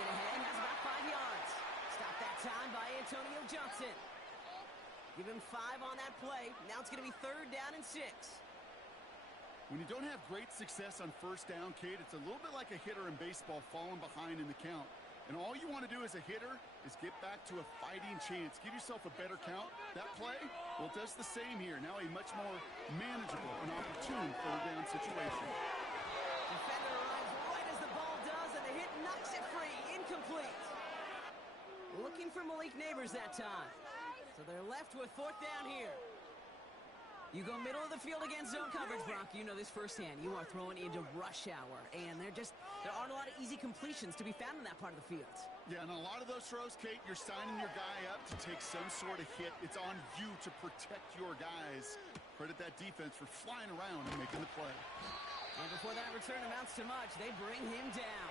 it ahead, has about 5 yards. Stop that time by Antonio Johnson. Give him 5 on that play. Now it's going to be 3rd down and 6. When you don't have great success on first down, Kate, it's a little bit like a hitter in baseball falling behind in the count. And all you want to do as a hitter is get back to a fighting chance. Give yourself a better count. That play, well, it does the same here. Now a much more manageable and opportune 3rd down situation. Defender arrives right as the ball does, and the hit knocks it free. Incomplete. Looking for Malik Neighbors that time. So they're left with 4th down here. You go middle of the field against zone coverage, Brock. You know this firsthand. You are throwing into rush hour, and there aren't a lot of easy completions to be found in that part of the field. Yeah, and a lot of those throws, Kate, you're signing your guy up to take some sort of hit. It's on you to protect your guys. Credit that defense for flying around and making the play. And before that return amounts to much, they bring him down.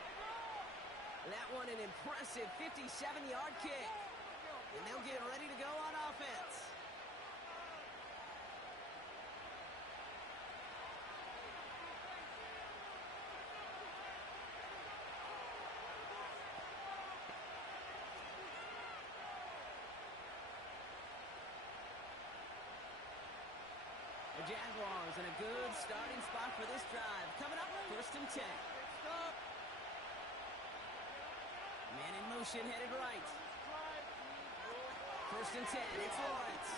That one an impressive 57-yard kick. And they'll get ready to go on offense. The Jaguars in a good starting spot for this drive. Coming up, 1st and 10. Man in motion, headed right. 1st and 10, it's Lawrence.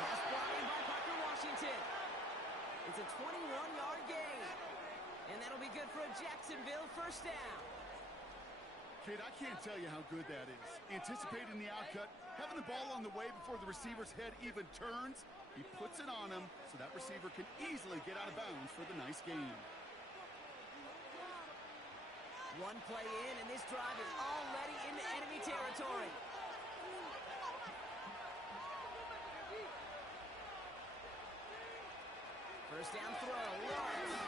Pass brought in by Parker Washington. It's a 21-yard gain. And that'll be good for a Jacksonville 1st down. Kate, I can't tell you how good that is. Anticipating the outcut, having the ball on the way before the receiver's head even turns. He puts it on him so that receiver can easily get out of bounds for the nice gain. One play in, and this drive is already into enemy territory. First down throw, Lawrence.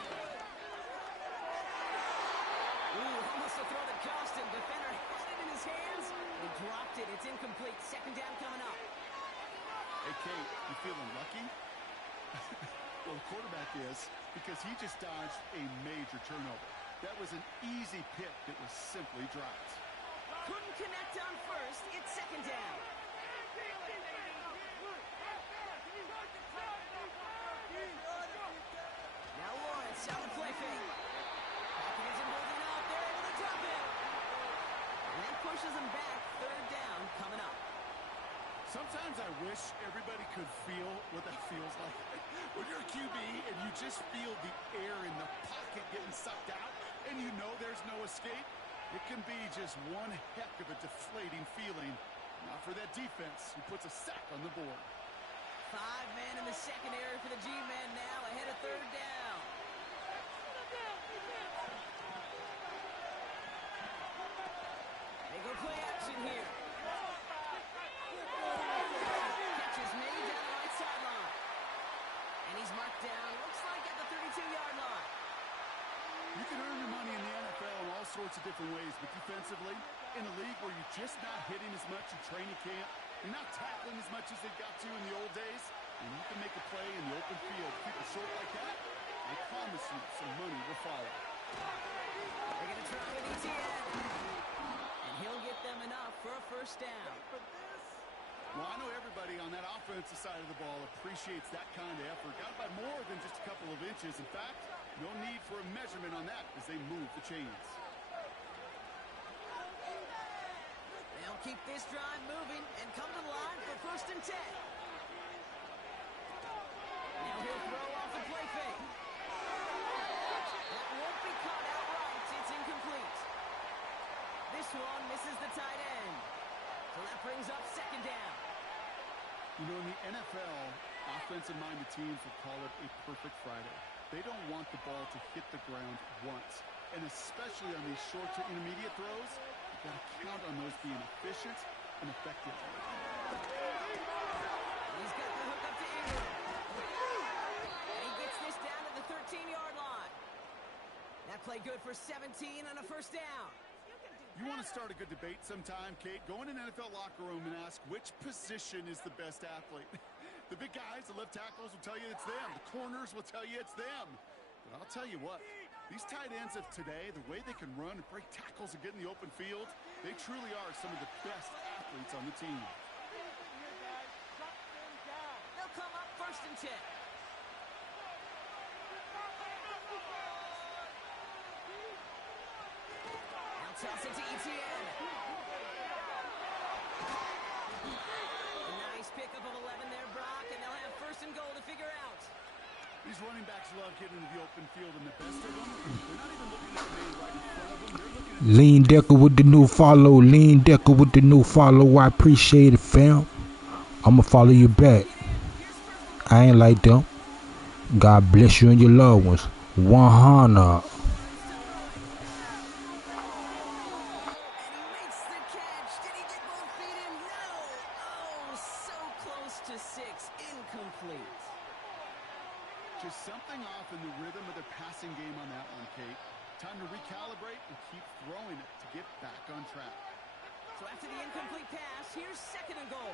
Ooh, almost a throw that cost him. Defender had it in his hands. He dropped it. It's incomplete. 2nd down coming up. Hey, Kate, you feeling lucky? Well, the quarterback is, because he just dodged a major turnover. That was an easy pick that was simply dropped. Couldn't connect on 1st. It's 2nd down. Now Lawrence, solid play fake. Packages him holding up. They're able to drop it. And that pushes him back. 3rd down coming up. Sometimes I wish everybody could feel what that feels like. When you're a QB and you just feel the air in the pocket getting sucked out and you know there's no escape, it can be just one heck of a deflating feeling. Not for that defense, who puts a sack on the board. 5 men in the secondary for the G-men now, ahead of 3rd down. They go play action here. Catch is made down the right sideline. And he's marked down, looks like at the 32-yard line. You can earn your money in the NFL in all sorts of different ways, but defensively, in a league where you're just not hitting as much in training camp, you're not tackling as much as they got to in the old days, and you can make a play in the open field. Keep it short like that, I promise you some money will follow. They're going to try with ETN. And he'll get them enough for a 1st down. Well, I know everybody on that offensive side of the ball appreciates that kind of effort. Got by more than just a couple of inches. In fact, no need for a measurement on that as they move the chains. They'll keep this drive moving and come to the line for 1st and 10. Now he'll throw off the play fake. That won't be caught outright. It's incomplete. This one misses the tight end. So that brings up 2nd down. You know, in the NFL, offensive-minded teams will call it a perfect Friday. They don't want the ball to hit the ground once. And especially on these short to intermediate throws, you've got to count on those being efficient and effective. He's got the hook up to Ingram. And he gets this down to the 13-yard line. That play good for 17 on a 1st down. You want to start a good debate sometime, Kate? Go in an NFL locker room and ask which position is the best athlete. The big guys, the left tackles will tell you it's them. The corners will tell you it's them. But I'll tell you what, These tight ends of today, the way they can run and break tackles and get in the open field, they truly are some of the best athletes on the team. They'll come up 1st and 10. Now toss it to Etienne. A nice pickup of 11 there, Brock, and they'll have 1st and goal to figure out. These running backs love getting into the open field, and the best of them, they're not even looking at the man right in front of them. They're looking at Lean Decker with the new follow. Lean Decker with the new follow. I appreciate it, fam. I'ma follow you back. I ain't like them. God bless you and your loved ones. 100. Just something off in the rhythm of the passing game on that one, Kate. Time to recalibrate and keep throwing it to get back on track. So after the incomplete pass, here's 2nd and goal.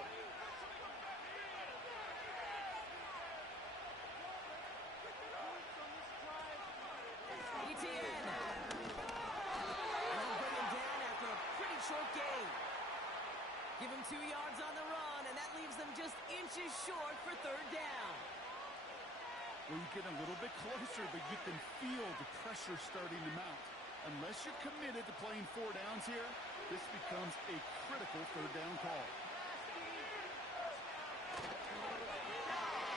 Etienne. And they'll bring him down after a pretty short gain. Give him 2 yards on the run, and that leaves them just inches short for 3rd down. Well, you get a little bit closer, but you can feel the pressure starting to mount. Unless you're committed to playing 4 downs here, this becomes a critical 3rd down call.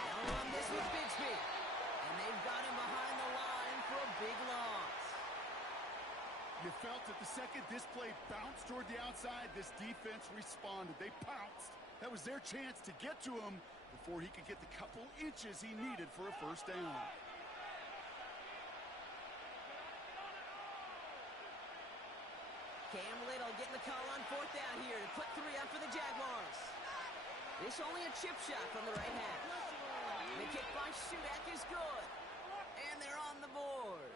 They'll run this with Bigsby, and they've got him behind the line for a big loss. You felt that the second this play bounced toward the outside, this defense responded. They pounced. That was their chance to get to him before he could get the couple inches he needed for a 1st down. Cam Little getting the call on 4th down here to put 3 up for the Jaguars. This only a chip shot from the right half. The kick by Shudak is good. And they're on the board.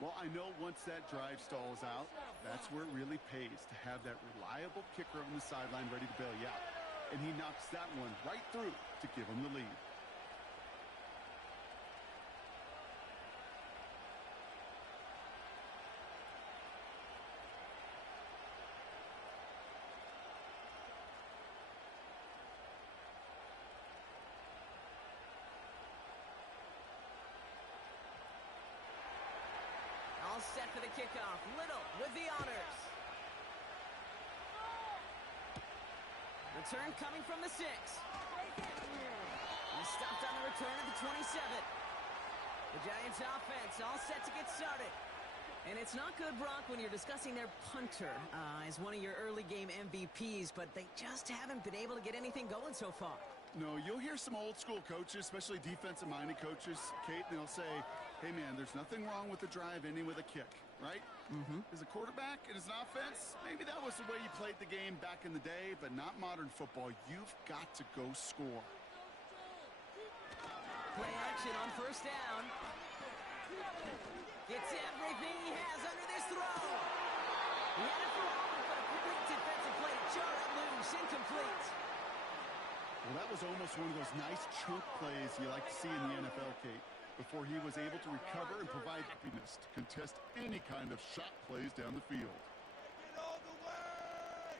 Well, I know once that drive stalls out, that's where it really pays to have that reliable kicker on the sideline ready to bail you out. And he knocks that one right through to give him the lead. All set for the kickoff. Little with the honors. Return coming from the 6. He's stopped on the return at the 27. The Giants offense all set to get started. And it's not good, Brock, when you're discussing their punter as one of your early game MVPs, but they just haven't been able to get anything going so far. No, you'll hear some old school coaches, especially defensive-minded coaches, Kate, and they'll say, hey, man, there's nothing wrong with the drive ending with a kick, right? As a quarterback and as an offense, maybe that was the way you played the game back in the day, but not modern football. You've got to go score. Play action on 1st down. Gets everything he has under this throw. He had it for a moment, but a great defensive play to jar it loose, incomplete. Well, that was almost one of those nice chunk plays you like to see in the NFL, Kate, before he was able to recover and provide happiness to contest any kind of shot plays down the field. Get all the way!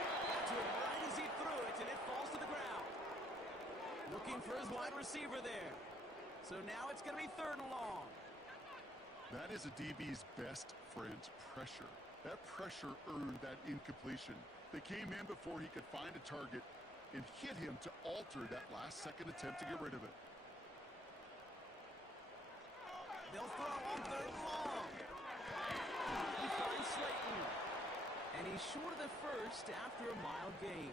To it right as he threw it, and it falls to the ground. Looking for his wide receiver there. So now it's going to be 3rd and long. That is a DB's best friend, pressure. That pressure earned that incompletion. They came in before he could find a target and hit him to alter that last-second attempt to get rid of it. They'll throw on 3rd and long. He finds Slayton. And he's short of the 1st after a mild gain.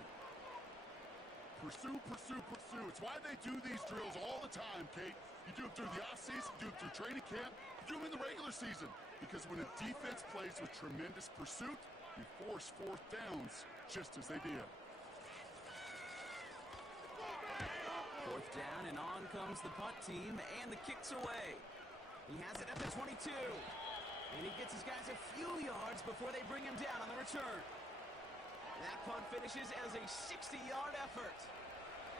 Pursue, pursue, pursue. It's why they do these drills all the time, Kate. You do them through the offseason, you do them through training camp, you do them in the regular season. Because when a defense plays with tremendous pursuit, you force 4th downs just as they did. 4th down, and on comes the punt team, and the kick's away. He has it at the 22. And he gets his guys a few yards before they bring him down on the return. That punt finishes as a 60-yard effort.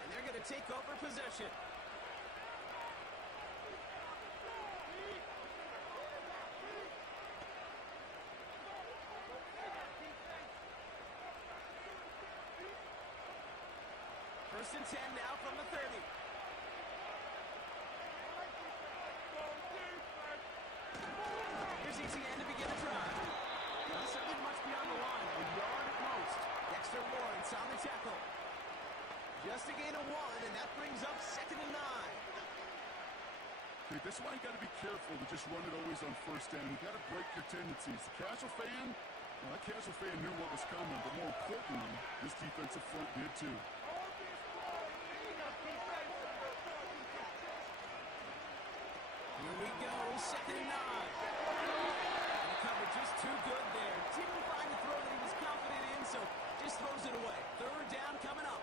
And they're going to take over possession. First and 10 now from the 30. Here's ETN to begin the drive. Not something much beyond the line, a yard at most. Dexter Lawrence on the tackle. Just a gain of 1, and that brings up 2nd and 9. Okay, this is why you got to be careful to just run it always on first down. You got to break your tendencies. The casual fan, well, that casual fan knew what was coming, but more importantly, this defensive front did too. Here we go, 2nd and 9. The cover just too good there. Didn't find the throw that he was confident in, so just throws it away. 3rd down coming up.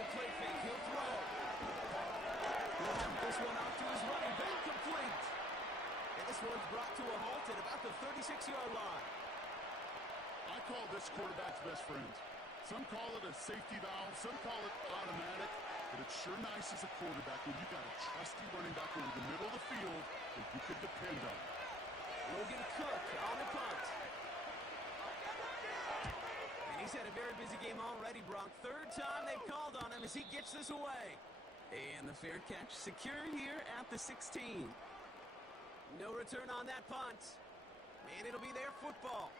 The play fake, he'll throw. He'll dump this one off to his running back, complete. And this one's brought to a halt at about the 36-yard line. I call this quarterback's best friend. Some call it a safety valve, some call it automatic, but it's sure nice as a quarterback when you got a trusty running back over the middle of the field that you could depend on. Logan Cook on the punt. And he's had a very busy game already, Brock. 3rd time they've called on him as he gets this away. And the fair catch secure here at the 16. No return on that punt. And it'll be their football.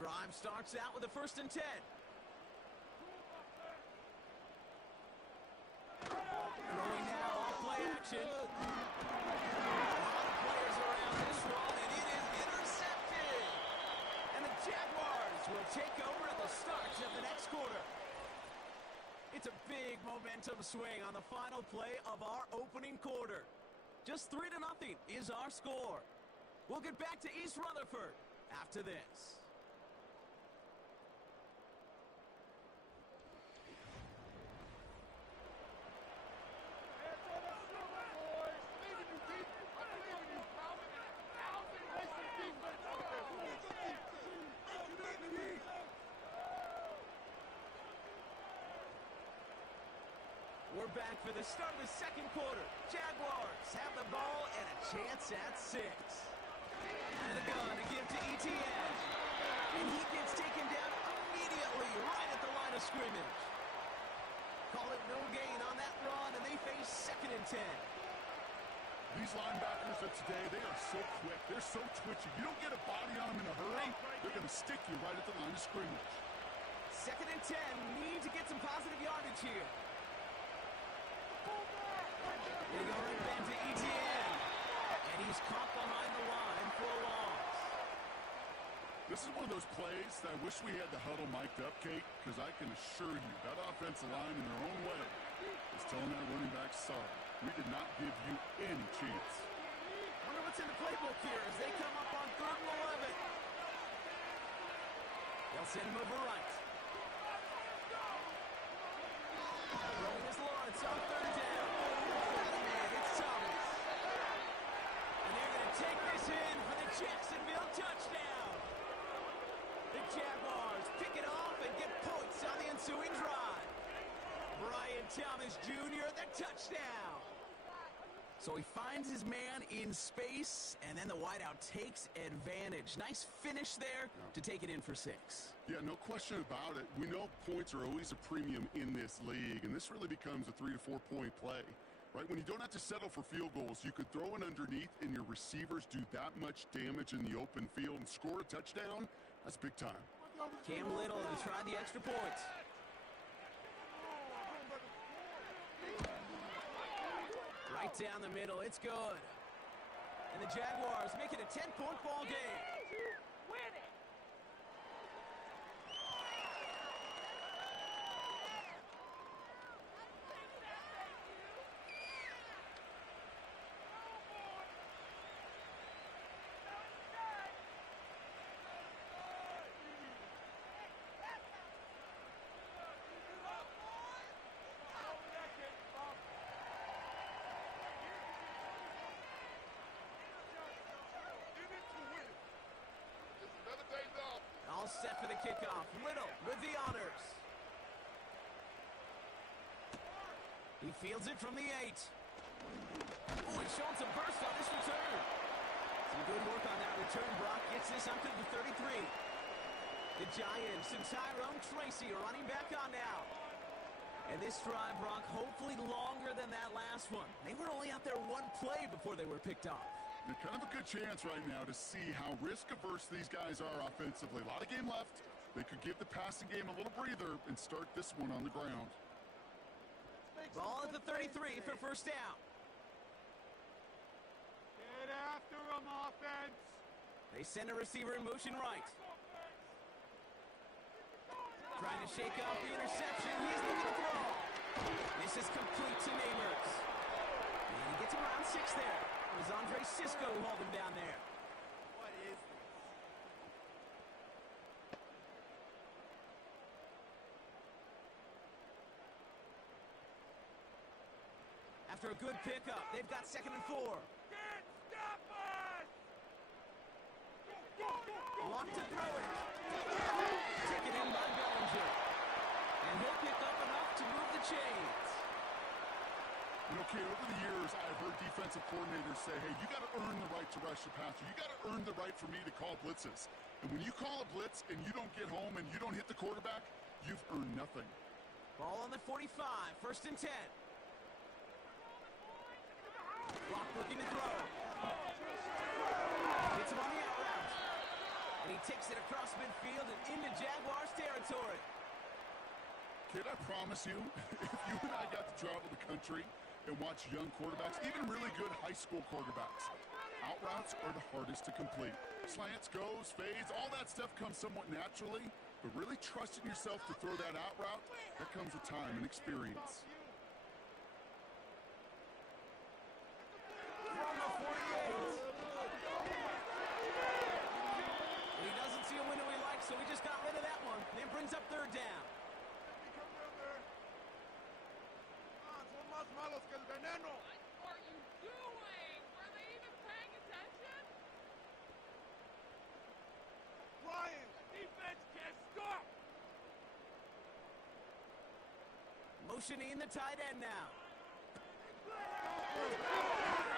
Drive starts out with a 1st and 10. Throwing now off play action. A lot of players around this one, and it is intercepted. And the Jaguars will take over at the start of the next quarter. It's a big momentum swing on the final play of our opening quarter. Just 3-0 is our score. We'll get back to East Rutherford after this. We're back for the start of the 2nd quarter. Jaguars have the ball and a chance at 6. And a gun to give to ETN. And he gets taken down immediately right at the line of scrimmage. Call it no gain on that run, and they face 2nd and 10. These linebackers of today, they are so quick. They're so twitchy. You don't get a body on them in a hurry, they're going to stick you right at the line of scrimmage. 2nd and 10. Need to get some positive yardage here. They go right back to ETN. And he's caught behind the line for a loss. This is one of those plays that I wish we had the huddle mic'd up, Kate, because I can assure you that offensive line in their own way is telling that running back, sorry, we did not give you any chance. Wonder what's in the playbook here as they come up on 3rd and 11. They'll send him over right. Throwing is Lawrence on 3rd down. It's Thomas. And they're going to take this in for the Jacksonville touchdown. The Jaguars pick it off and get points on the ensuing drive. Brian Thomas Jr., the touchdown. So he finds his man in space, and then the wideout takes advantage. Nice finish there to take it in for 6. Yeah, no question about it. We know points are always a premium in this league, and this really becomes a 3 to 4 point play. Right? When you don't have to settle for field goals, you could throw it underneath and your receivers do that much damage in the open field and score a touchdown. That's big time. Cam Little to try the extra point. Right down the middle, it's good. And the Jaguars make it a 10-point ball game. Win it! set for the kickoff. Little with the honors. He fields it from the 8. Oh, he's showing some burst on this return. Some good work on that return. Brock gets this up to the 33. The Giants and Tyrone Tracy are running back on now. And this drive, Brock, hopefully longer than that last one. They were only out there one play before they were picked off. They're kind of a good chance right now to see how risk-averse these guys are offensively. A lot of game left. They could give the passing game a little breather and start this one on the ground. Ball at the 33 for first down. Get after him, offense. They send a receiver in motion right. Trying to shake off the interception. He's looking to throw. This is complete to Neighbors. And he gets around 6 there. It was Andre Sisco who hauled him down there. What is this? After a good pickup, they've got 2nd and 4. Can't stop us! Locked to throw it. Taken in by Bellinger. And he'll pick up enough to move the chains. You know, Kate, over the years, I've heard defensive coordinators say, hey, you got to earn the right to rush the passer. You got to earn the right for me to call blitzes. And when you call a blitz and you don't get home and you don't hit the quarterback, you've earned nothing. Ball on the 45, 1st and 10. Block looking to throw. Hits him on the out route. And he takes it across midfield and into Jaguars territory. Kid, I promise you, if you and I got to travel the country and watch young quarterbacks, even really good high school quarterbacks, out routes are the hardest to complete. Slants, goes, fades, all that stuff comes somewhat naturally, but really trusting yourself to throw that out route, that comes with time and experience. From the 48. He doesn't see a window he likes, so he just got rid of that one. Then brings up 3rd down. Más malos que el veneno. What are you doing? Were they even paying attention? Ryan, defense can't stop. Motioning the tight end now.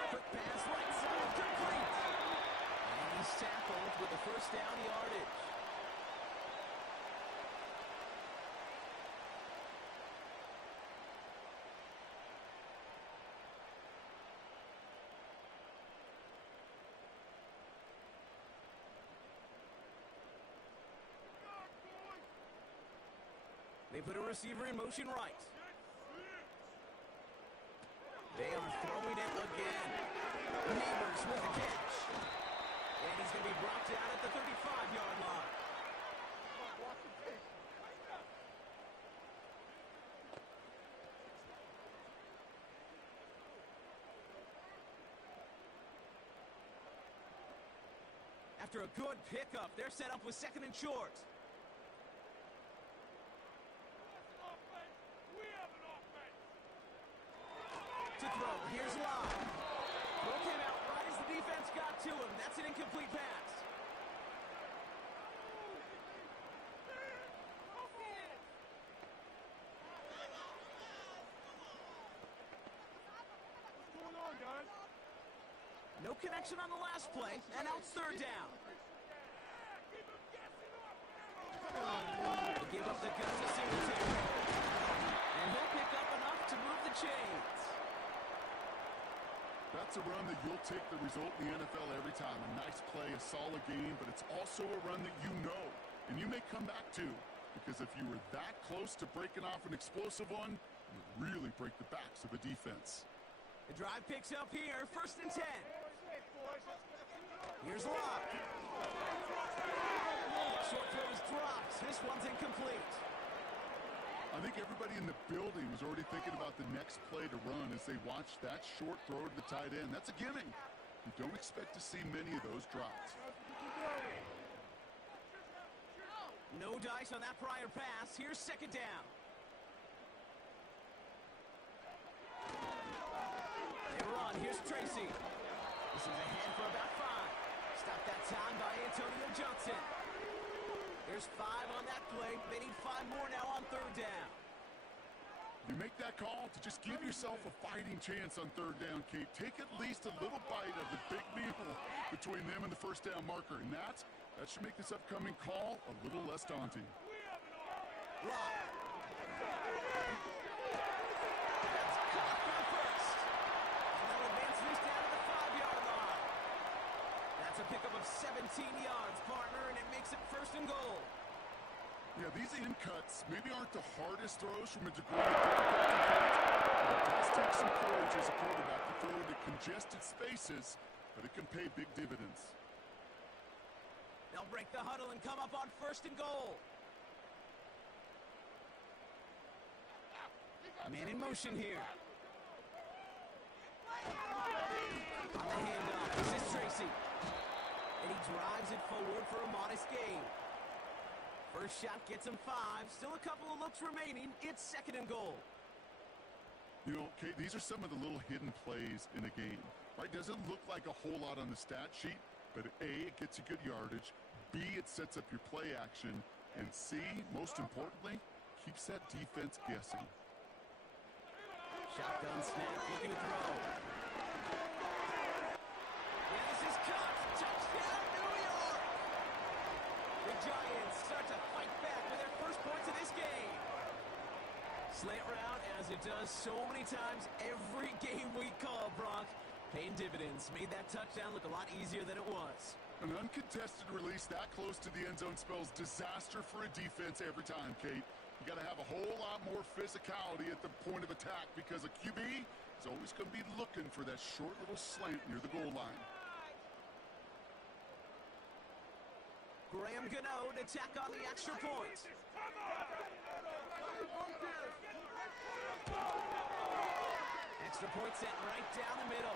Quick pass right side, complete. And he's tackled with the first down yardage. They put a receiver in motion right. They are throwing it again. Neighbors with the catch. And he's going to be brought down at the 35-yard line. After a good pickup, they're set up with 2nd and short. To throw, here's Love. Throw came out right as the defense got to him. That's an incomplete pass. What's going on, guys? No connection on the last play, and now it's 3rd down. They give up the gun to Singletary. And he'll pick up enough to move the chains. That's a run that you'll take the result in the NFL every time. A nice play, a solid game, but it's also a run that you know, and you may come back to, because if you were that close to breaking off an explosive one, you really break the backs of a defense. The drive picks up here, 1st and 10. Here's Locke. Short throw is dropped. This one's incomplete. I think everybody in the building was already thinking about the next play to run as they watched that short throw to the tight end. That's a gimme. You don't expect to see many of those drops. No dice on that prior pass. Here's 2nd down. They run. Here's Tracy. This is ahead for about 5. Stopped that time by Antonio Johnson. There's 5 on that play. They need 5 more now on third down. You make that call to just give yourself a fighting chance on third down, Kate. Take at least a little bite of the big meal between them and the first down marker. And that should make this upcoming call a little less daunting. Lock. That's caught for the first. And they'll advance this down to the 5-yard line. That's a pickup of 17 yards, partner, and it makes it first and goal. Yeah, these in cuts maybe aren't the hardest throws from a degree of difficulty. It does take some courage as a quarterback to throw into congested spaces, but it can pay big dividends. They'll break the huddle and come up on first and goal. Man in motion here. On the handoff, this is Tracy. And he drives it forward for a modest gain. First shot gets him 5. Still a couple of looks remaining. It's second and goal. You know, Kate, these are some of the little hidden plays in a game, right? Doesn't look like a whole lot on the stat sheet, but A, it gets you good yardage. B, it sets up your play action. And C, most importantly, keeps that defense guessing. Shotgun snap, looking to throw. Yeah, this is caught. Touchdown, New York! The Giants start to fight back with their first points of this game. Slant route, as it does so many times every game we call, Brock. Paying dividends. Made that touchdown look a lot easier than it was. An uncontested release that close to the end zone spells disaster for a defense every time, Kate. You got to have a whole lot more physicality at the point of attack because a QB is always going to be looking for that short little slant near the goal line. Graham Gano to tack on the extra point. Extra point set right down the middle.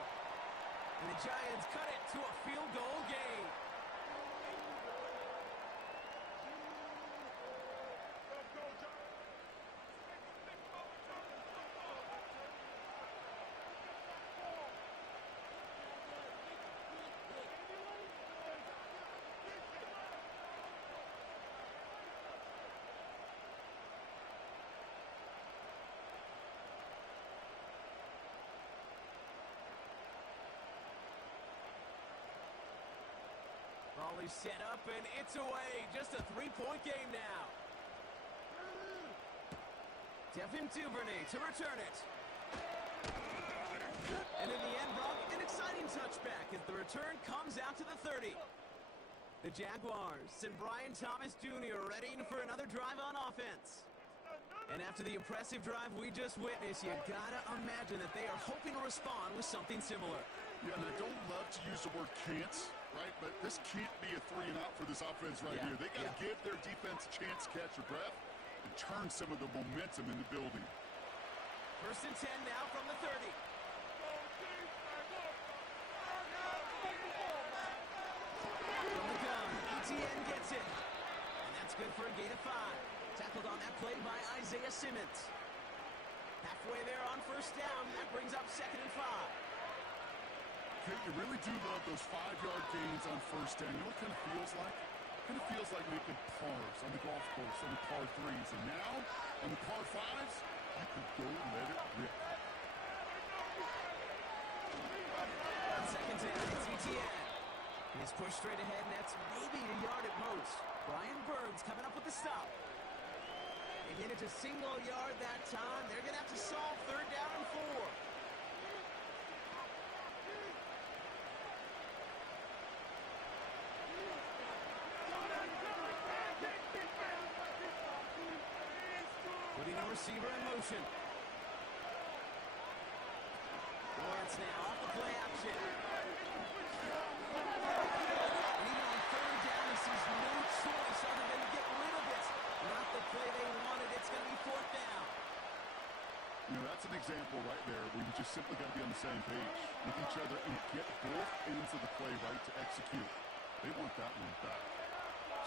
And the Giants cut it to a field goal game. Raleigh set up, and it's away. Just a 3-point game now. Devin Duvernay to return it. And in the end, Brock, an exciting touchback as the return comes out to the 30. The Jaguars send Brian Thomas Jr. ready for another drive on offense. And after the impressive drive we just witnessed, you gotta imagine that they are hoping to respond with something similar. Yeah, and I don't love to use the word can't, right? But this can't be a 3-and-out for this offense right here. They got to give their defense a chance to catch their breath and turn some of the momentum in the building. First and 10 now from the 30. From the gun, ETN gets it. And that's good for a gain of 5. Tackled on that play by Isaiah Simmons. Halfway there on first down. That brings up second and 5. Okay, you really do love those 5-yard gains on first down. You know what it kind of feels like? It kind of feels like making pars on the golf course on the par 3s. And now, on the par 5s, you can go let it rip. On second down, it's ETN. He's pushed straight ahead, and that's maybe a yard at most. Brian Burns coming up with the stop. They get it to single yard that time. They're going to have to solve third down and 4. Putting a receiver in motion. Lawrence now off the play action. And even on third down, he sees no choice other than to get rid of it. Not the play they wanted. It's going to be fourth down. You know, that's an example right there where you just simply got to be on the same page with each other and get both ends of the play right to execute. They want that one back.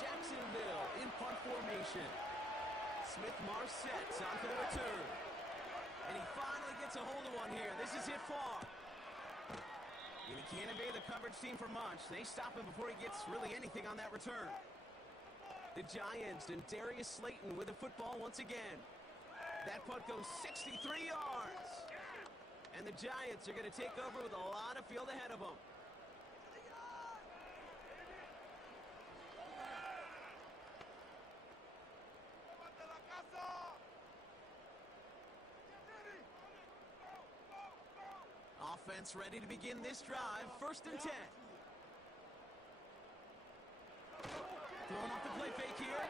Jacksonville in punt formation. Smith-Marsette's on for the return. And he finally gets a hold of one here. This is hit far. And he can't evade the coverage team for much. They stop him before he gets really anything on that return. The Giants and Darius Slayton with the football once again. That punt goes 63 yards. And the Giants are going to take over with a lot of field ahead of them. Offense ready to begin this drive. 1st and 10. Throwing off the play fake here.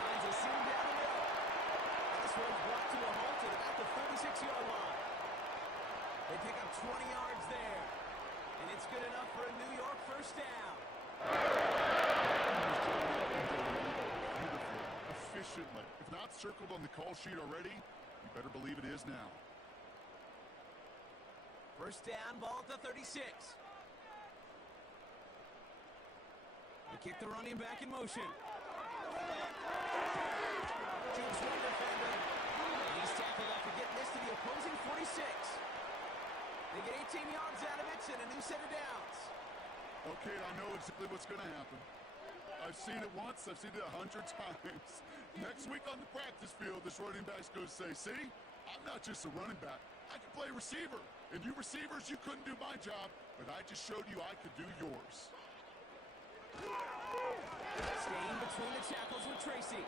Finds a seam down the middle. This one's brought to a halt at about the 36-yard line. They pick up 20 yards there. And it's good enough for a New York 1st down. Efficiently. If not circled on the call sheet already, you better believe it is now. 1st down, ball at the 36. They kick the running back in motion. Jukes one defender. He's tackled after getting this to the opposing 46. They get 18 yards out of it and a new set of downs. Okay, I know exactly what's going to happen. I've seen it once, I've seen it 100 times. Next week on the practice field, this running back's going to say, see, I'm not just a running back. I can play receiver. And you receivers, you couldn't do my job, but I just showed you I could do yours. Staying between the tackles with Tracy.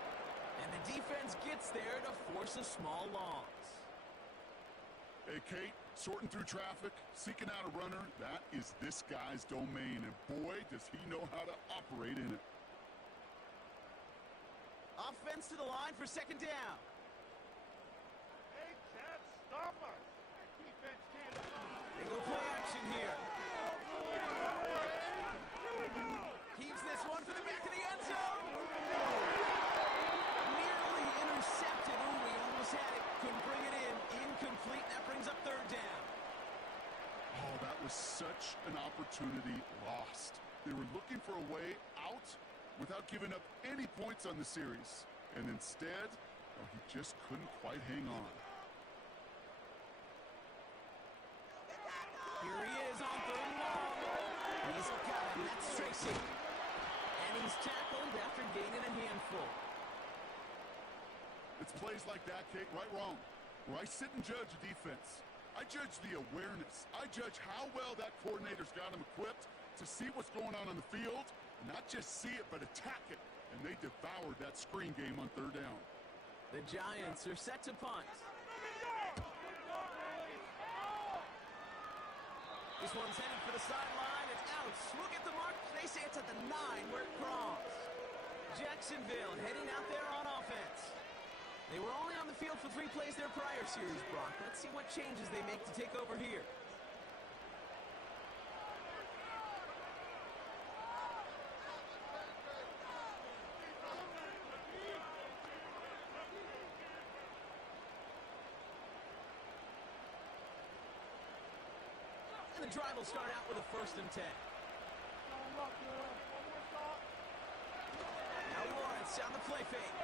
And the defense gets there to force a small loss. Hey, Kate, sorting through traffic, seeking out a runner, that is this guy's domain. And boy, does he know how to operate in it. Offense to the line for 2nd down. Hey, Chad, stop us. Defense can't stop. They go play action here. Heaves this one for the back of the end zone. Nearly intercepted. Ooh, he almost had it. Couldn't bring it in. Incomplete. That brings up 3rd down. Oh, that was such an opportunity lost. They were looking for a way out without giving up any points on the series. And instead, oh, he just couldn't quite hang on. Here he is on 3rd and long. He's got him. That's Tracy. And he's tackled after gaining a handful. It's plays like that, Kate, right wrong, where I sit and judge a defense. I judge the awareness. I judge how well that coordinator's got him equipped to see what's going on the field, and not just see it, but attack it. And they devoured that screen game on 3rd down. The Giants are set to punt. This one's headed for the sideline. It's out. Look at the mark. They say it's at the 9 where it crawls. Jacksonville heading out there on offense. They were only on the field for 3 plays their prior series, Brock. Let's see what changes they make to take over here. And the drive will start out with a 1st and 10. Now Lawrence on the play fake.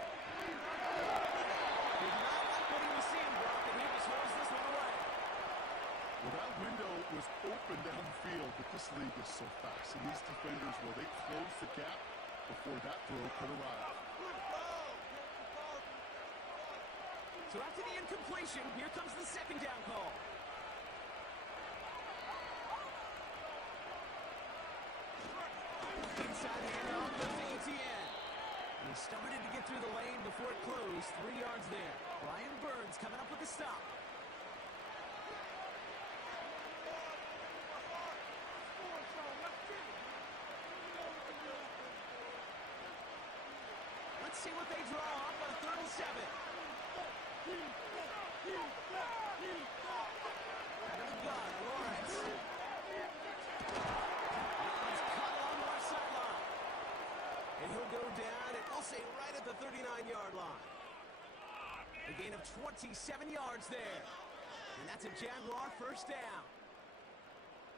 Did not like what he was seeing, Brock, and he just holds this one away. Well, that window was open down the field, but this league is so fast. And these defenders, well, they closed the gap before that throw could arrive. So after the incompletion, here comes the 2nd down call. Inside handoff goes to ETN. He started to get through the lane before it closed. 3 yards there. Brian Burns coming up with the stop. Let's see what they draw up on 3rd and 7. Out of the gun, Lawrence. Lawrence cut along the left sideline. And he'll go down at, I'll say, right at the 39-yard line. A gain of 27 yards there. And that's a Jaguar 1st down.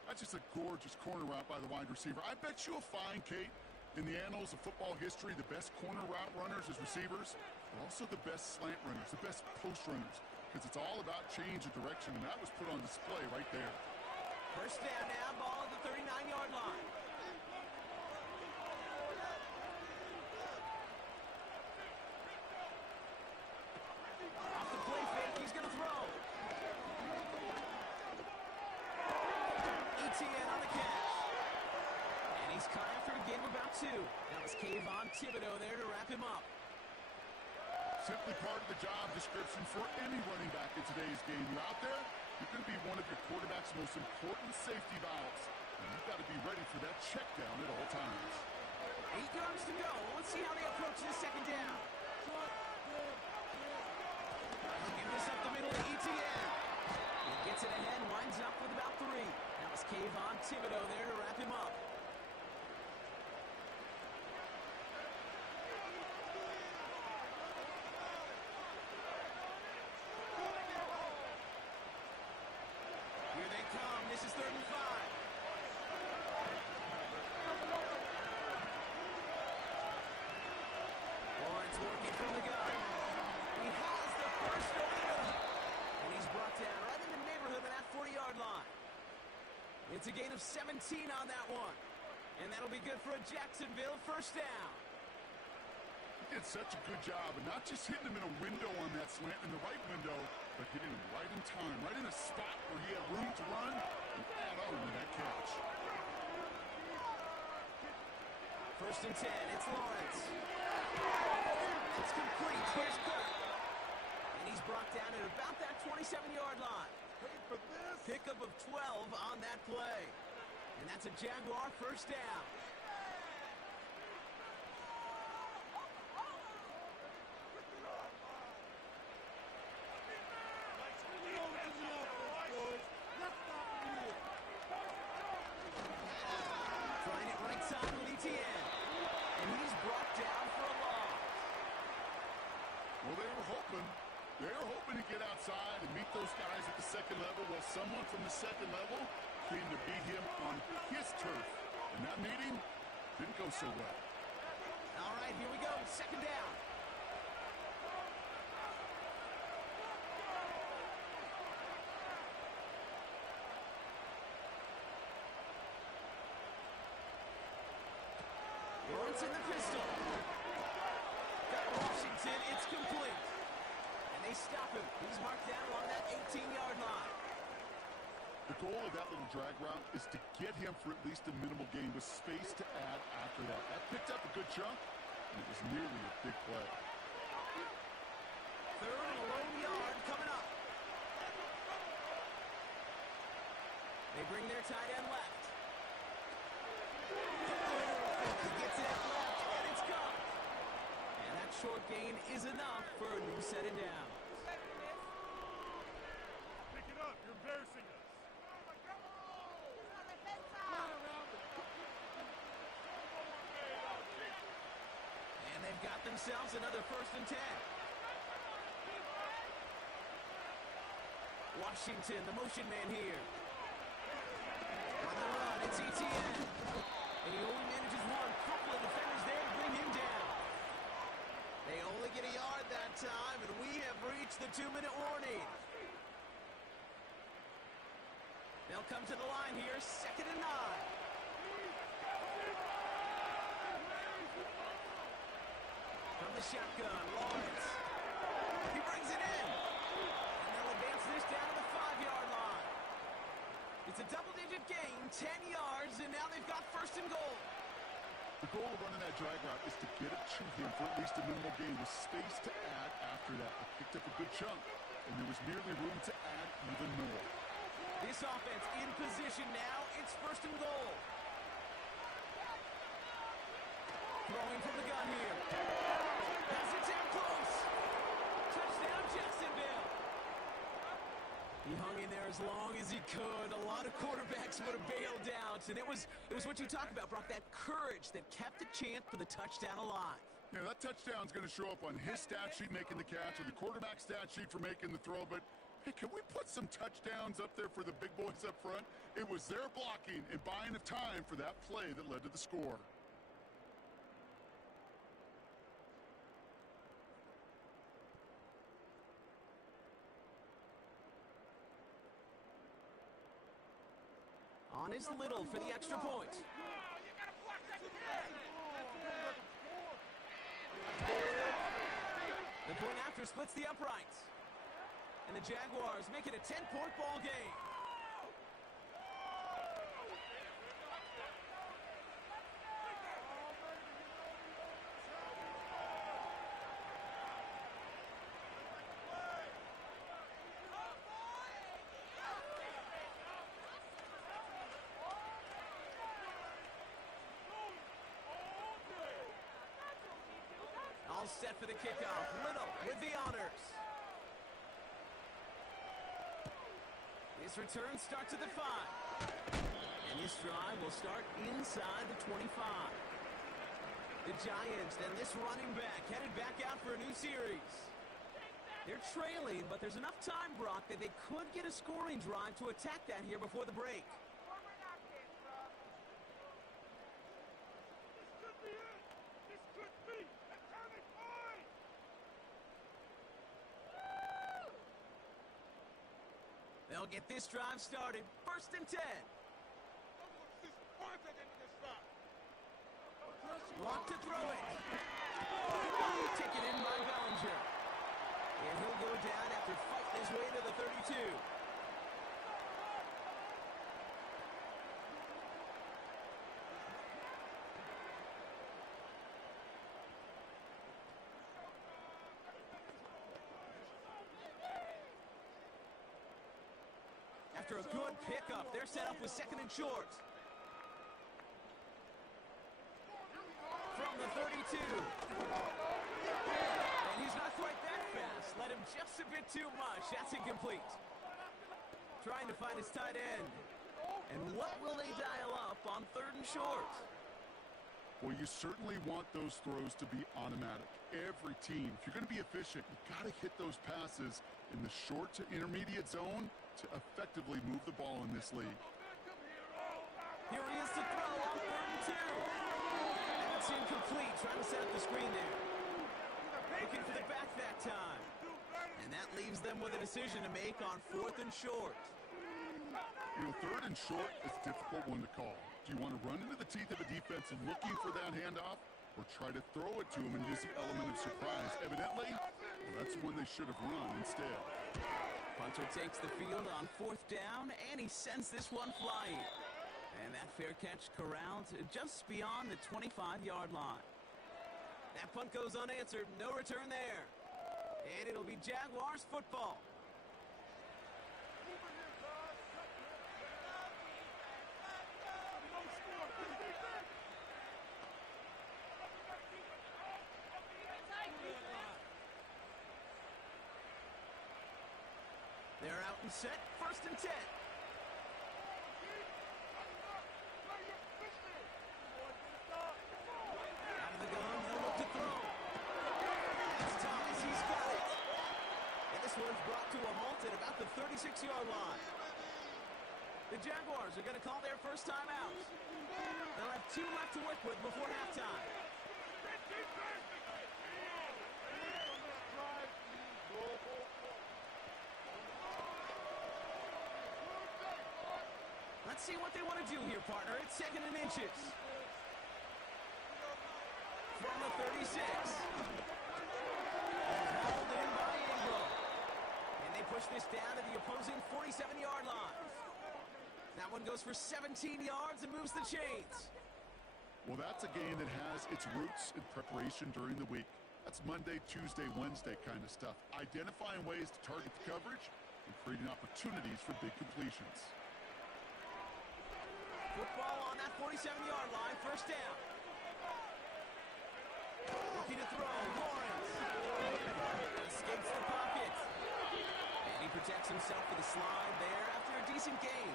That's just a gorgeous corner route by the wide receiver. I bet you'll find, Kate, in the annals of football history, the best corner route runners as receivers are also the best slant runners, the best post runners, because it's all about change of direction, and that was put on display right there. 1st down now, ball at the 39-yard line. ETN on the catch. And he's caught after a gain of about 2. That was Thibodeau there to wrap him up. Simply part of the job description for any running back in today's game. You're out there, you're going to be one of your quarterback's most important safety valves. And you've got to be ready for that check down at all times. 8 yards to go. Let's see how they approach this second down. Give this up the middle to ETN. He gets it ahead, winds up with about 3. That was Thibodeau there to wrap him up. Here they come. This is 3rd and 5. Lawrence working from the gun. He has the first down. And he's brought down right in the neighborhood of that 40-yard line. It's a gain of 17 on that one. And that'll be good for a Jacksonville first down. He did such a good job, and not just hitting him in a window on that slant, in the right window, but hitting him right in time, right in a spot where he had room to run and add on to that catch. 1st and 10, it's Lawrence. It's complete. Here's Cook. And he's brought down at about that 27-yard line. Pickup of 12 on that play. And that's a Jaguar first down. Trying it right side with ETN. And he's brought down for a loss. Well, they were hoping to get outside and meet those guys at the second level, while someone from the second level came to beat him on his turf. And that meeting didn't go so well. All right, here we go. Second down. Lawrence in the pistol. Got Washington. It's complete. And they stop him. He's marked down along that 18-yard line. The goal of that little drag route is to get him for at least a minimal gain with space to add after that. That picked up a good chunk, and it was nearly a big play. 3rd and a lone yard coming up. They bring their tight end left. He gets it out left, and it's gone. And that short gain is enough for a new set of downs. Pick it up. You're embarrassing us. And they've got themselves another 1st and 10. Washington, the motion man here. On the run, it's ETN. And he only manages one. Couple of defenders there to bring him down. They only get a yard that time, and we have reached the 2-minute warning. They'll come to the line here, 2nd and 9. From the shotgun, Lawrence. He brings it in. And they'll advance this down to the 5-yard line. It's a double-digit gain, 10 yards, and now they've got 1st and goal. The goal of running that drag route is to get it to him for at least a minimal gain with space to add after that. They picked up a good chunk, and there was merely room to add even more. This offense in position now. It's 1st and goal. Throwing from the gun here. Has it down close. Touchdown, Jacksonville. He hung in there as long as he could. A lot of quarterbacks would have bailed out. And it was what you talked about, Brock, that courage that kept the chance for the touchdown alive. Yeah, that touchdown's going to show up on his stat sheet making the catch or the quarterback stat sheet for making the throw. But, hey, can we put some touchdowns up there for the big boys up front? It was their blocking and buying of time for that play that led to the score. On is Little for the extra point. The point after splits the uprights. And the Jaguars make it a 10-point ball game. set for the kickoff. Little with the honors. His return starts at the 5. And this drive will start inside the 25. The Giants and this running back headed back out for a new series. They're trailing, but there's enough time, Brock, that they could get a scoring drive to attack that here before the break. They'll get this drive started. 1st and 10. Block to throw it. Taken in by Bellinger. And he'll go down after fighting his way to the 32. After a good pickup, they're set up with 2nd and short. From the 32. And he's not quite that fast. Let him just a bit too much. That's incomplete. Trying to find his tight end. And what will they dial up on 3rd and short? Well, you certainly want those throws to be automatic. Every team, if you're going to be efficient, you've got to hit those passes in the short to intermediate zone to effectively move the ball in this league. Here he is to throw on 3rd and 2. And it's incomplete. Trying to set up the screen there. Looking for the back that time. And that leaves them with a decision to make on 4th and short. You know, 3rd and short is a difficult one to call. Do you want to run into the teeth of a defense looking for that handoff, or try to throw it to him and use the element of surprise? Evidently, well, that's when they should have run instead. Punter takes the field on 4th down, and he sends this one flying. And that fair catch corralled just beyond the 25-yard line. That punt goes unanswered. No return there. And it'll be Jaguars football. They're out and set. 1st and 10. Out of the gun, they'll look to throw. That's Thomas, he's got it. And this one's brought to a halt at about the 36-yard line. The Jaguars are going to call their first time out. They'll have 2 left to work with before halftime. Let's see what they want to do here, partner. It's 2nd and inches. From the 36. Hauled in by Ingram. And they push this down to the opposing 47-yard line. That one goes for 17 yards and moves the chains. Well, that's a game that has its roots in preparation during the week. That's Monday, Tuesday, Wednesday kind of stuff. Identifying ways to target the coverage and creating opportunities for big completions. Football on that 47-yard line, 1st down. Looking to throw, Lawrence. Escapes the pocket. And he protects himself with a slide there after a decent gain.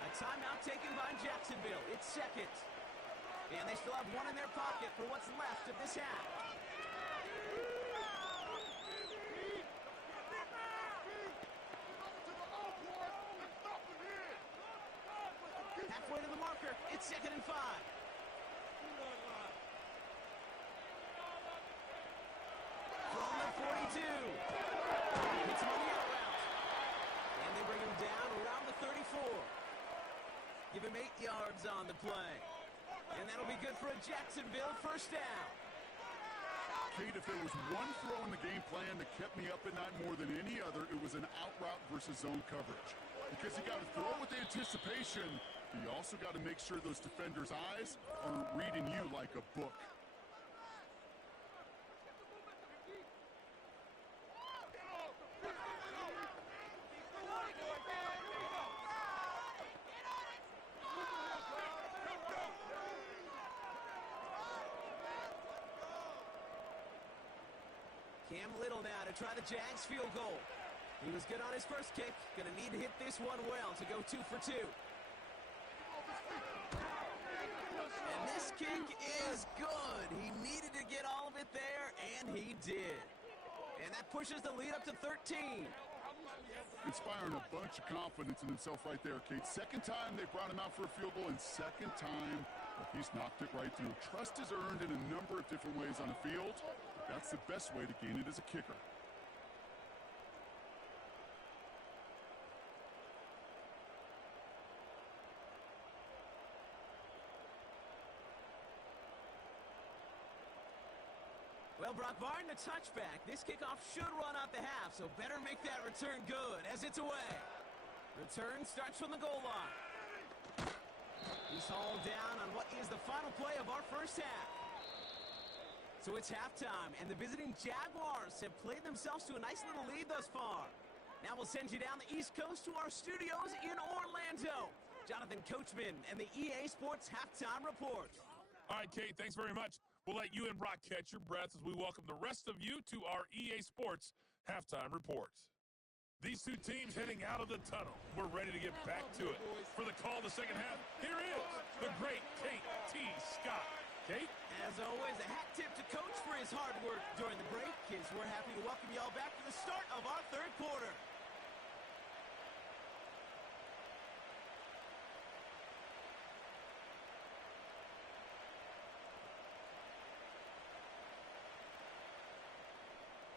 A timeout taken by Jacksonville. It's 2nd. And they still have 1 in their pocket for what's left of this half. Halfway to the marker. It's 2nd and 5. From the 42. It's on the out route. And they bring him down around the 34. Give him 8 yards on the play. And that'll be good for a Jacksonville 1st down. Kate, if there was one throw in the game plan that kept me up at night more than any other, it was an out route versus zone coverage. Because you got to throw with anticipation, but you also got to make sure those defenders' eyes are reading you like a book. Cam Little now to try the Jags field goal. He was good on his first kick. Going to need to hit this one well to go 2 for 2. And this kick is good. He needed to get all of it there, and he did. And that pushes the lead up to 13. Inspiring a bunch of confidence in himself right there, Kate. Second time they brought him out for a field goal, and second time he's knocked it right through. Trust is earned in a number of different ways on the field. That's the best way to gain it as a kicker. Well, Brock Barton, a touchback. This kickoff should run out the half, so better make that return good as it's away. Return starts from the goal line. He's hauled down on what is the final play of our first half. So it's halftime, and the visiting Jaguars have played themselves to a nice little lead thus far. Now we'll send you down the East Coast to our studios in Orlando. Jonathan Coachman and the EA Sports Halftime Report. All right, Kate, thanks very much. We'll let you and Brock catch your breath as we welcome the rest of you to our EA Sports Halftime Report. These two teams heading out of the tunnel. We're ready to get back to it. For the call of the second half, here is the great Kate T. Scott. Kate? As always, a hat tip to Coach for his hard work during the break, as we're happy to welcome y'all back to the start of our third quarter.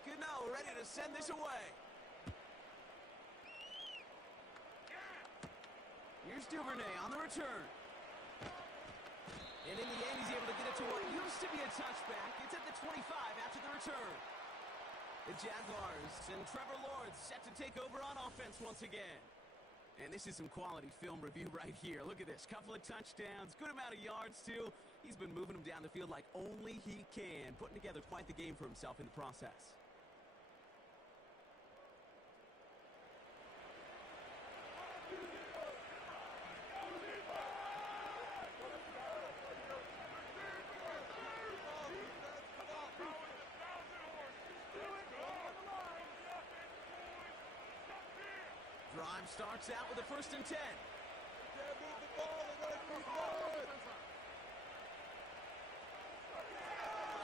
Good now, ready to send this away. Here's Duvernay on the return. And in the end, he's able to get it to what used to be a touchback. It's at the 25 after the return. The Jaguars and Trevor Lawrence set to take over on offense once again. And this is some quality film review right here. Look at this. Couple of touchdowns, good amount of yards, too. He's been moving them down the field like only he can, putting together quite the game for himself in the process. Drive starts out with a 1st and 10.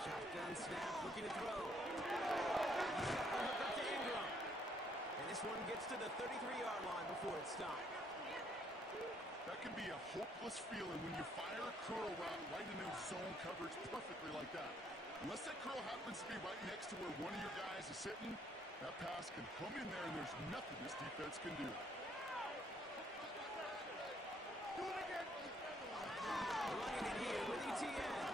Shotgun snap, looking to throw. He's got the hook up to Ingram. And this one gets to the 33-yard line before it's stopped. That can be a hopeless feeling when you fire a curl route right into zone coverage perfectly like that. Unless that curl happens to be right next to where one of your guys is sitting, that pass can come in there and there's nothing this defense can do. Running it here with ETN.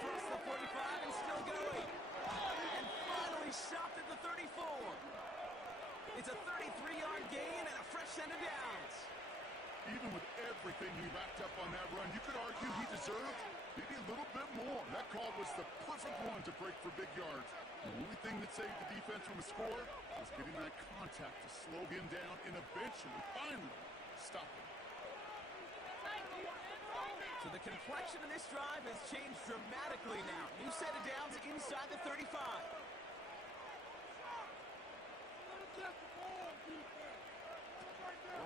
Across the 45 and still going. And finally stopped at the 34. It's a 33-yard gain and a fresh set of downs. Even with everything he racked up on that run, you could argue he deserved maybe a little bit more. That call was the perfect one to break for big yards. The only thing that saved the defense from a score was getting that contact to slow him down and eventually, finally, stop him. So the complexion of this drive has changed dramatically now. New set of downs inside the 35.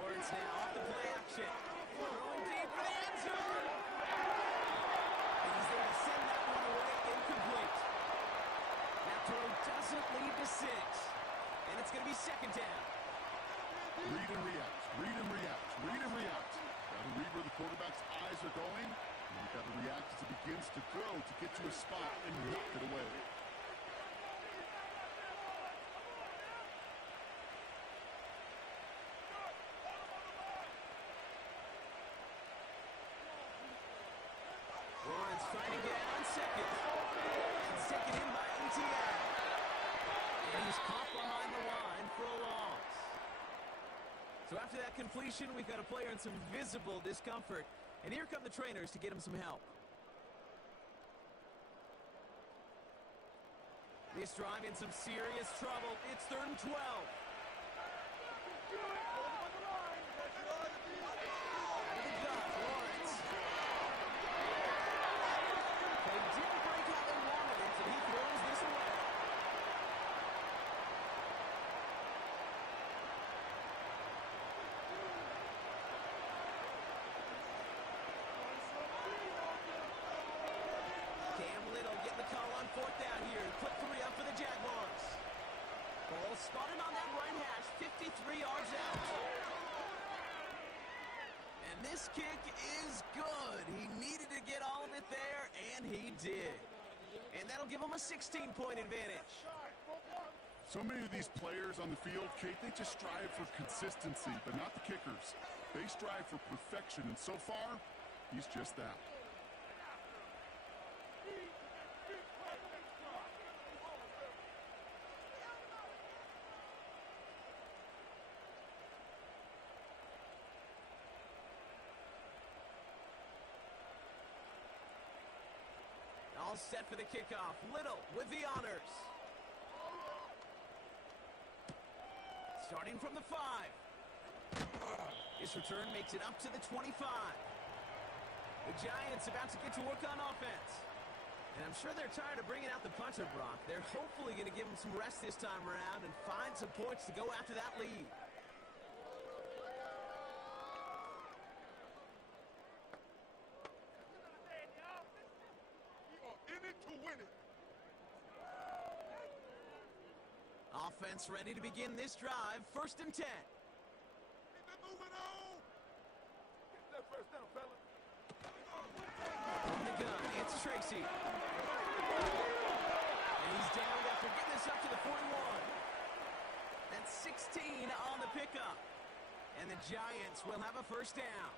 Lawrence now off the play action. Throwing deep for the end zone. And he's there to send that one away incomplete. That throw doesn't lead to 6. And it's going to be 2nd down. Read and react, read and react, read and react. Got to read where the quarterback's eyes are going. And you got to react as it begins to go to get to a spot and knock it away. Lawrence trying to get on 2nd. And taken in by ETN. And he's caught behind the line for a loss. So after that completion, we've got a player in some visible discomfort. And here come the trainers to get him some help. This drive in some serious trouble. It's 3rd and 12. spotted on that right hash, 53 yards out. And this kick is good. He needed to get all of it there, and he did. And that'll give him a 16-point advantage. So many of these players on the field, Kate, they just strive for consistency, but not the kickers. They strive for perfection, and so far, he's just that. All set for the kickoff. Little with the honors. Starting from the 5. His return makes it up to the 25. The Giants about to get to work on offense. And I'm sure they're tired of bringing out the punter, Brock. They're hopefully going to give him some rest this time around and find some points to go after that lead. Offense ready to begin this drive. 1st and 10. From the gun, it's Tracy. And he's down after getting this up to the 41. That's 16 on the pickup. And the Giants will have a 1st down.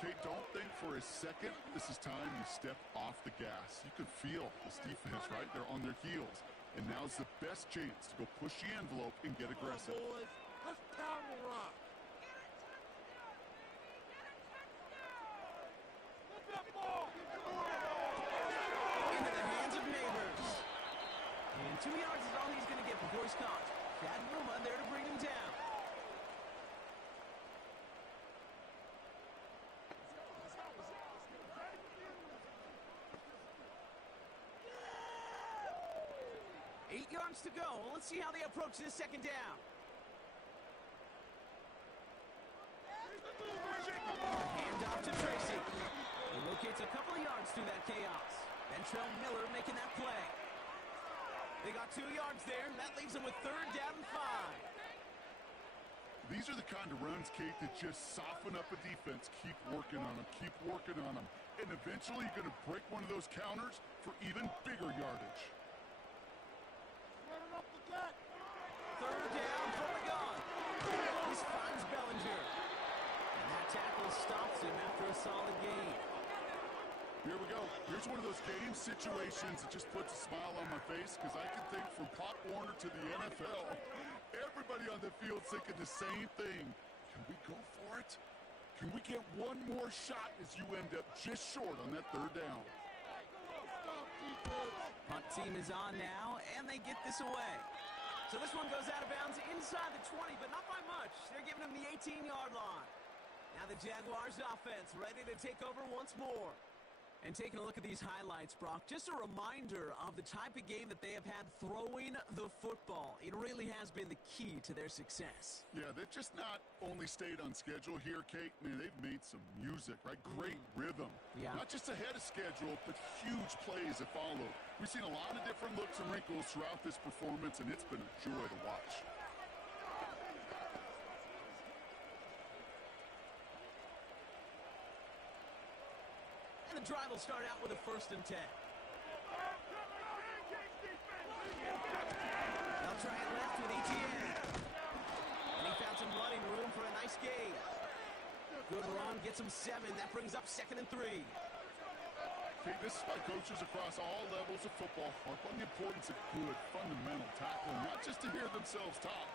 Kate, don't think for a second this is time you step off the gas. You can feel this defense, right? They're on their heels. And now's the best chance to go push the envelope and get aggressive. Let's pound the rock. Into the hands of Neighbors. And 2 yards is all he's going to get before he's caught. Chad Wilma there to bring him down. To go. Let's see how they approach this 2nd down. Hand off to Tracy. He locates a couple of yards through that chaos. Ventrell Miller making that play. They got 2 yards there, and that leaves them with 3rd down and 5. These are the kind of runs, Kate, that just soften up a defense. Keep working on them. Keep working on them. And eventually you're going to break one of those counters for even bigger yardage. 3rd down from the gun. This finds Bellinger. And that tackle stops him after a solid gain. Here we go. Here's one of those game situations that just puts a smile on my face because I can think from Pop Warner to the NFL. Everybody on the field thinking the same thing. Can we go for it? Can we get one more shot as you end up just short on that 3rd down? Punt team is on now, and they get this away. So this one goes out of bounds inside the 20, but not by much. They're giving him the 18-yard line. Now the Jaguars offense ready to take over once more. And taking a look at these highlights, Brock, just a reminder of the type of game that they have had throwing the football. It really has been the key to their success. Yeah, they've just not only stayed on schedule here, Kate. Man, they've made some music, right? Great rhythm. Yeah. Not just ahead of schedule, but huge plays that follow. We've seen a lot of different looks and wrinkles throughout this performance, and it's been a joy to watch. And the drive will start out with a 1st and 10. They'll try it left with Etienne. And he found some running room for a nice gain. Good run, gets him 7. That brings up 2nd and 3. Okay, this is why coaches across all levels of football harp on the importance of good, fundamental tackling, not just to hear themselves talk.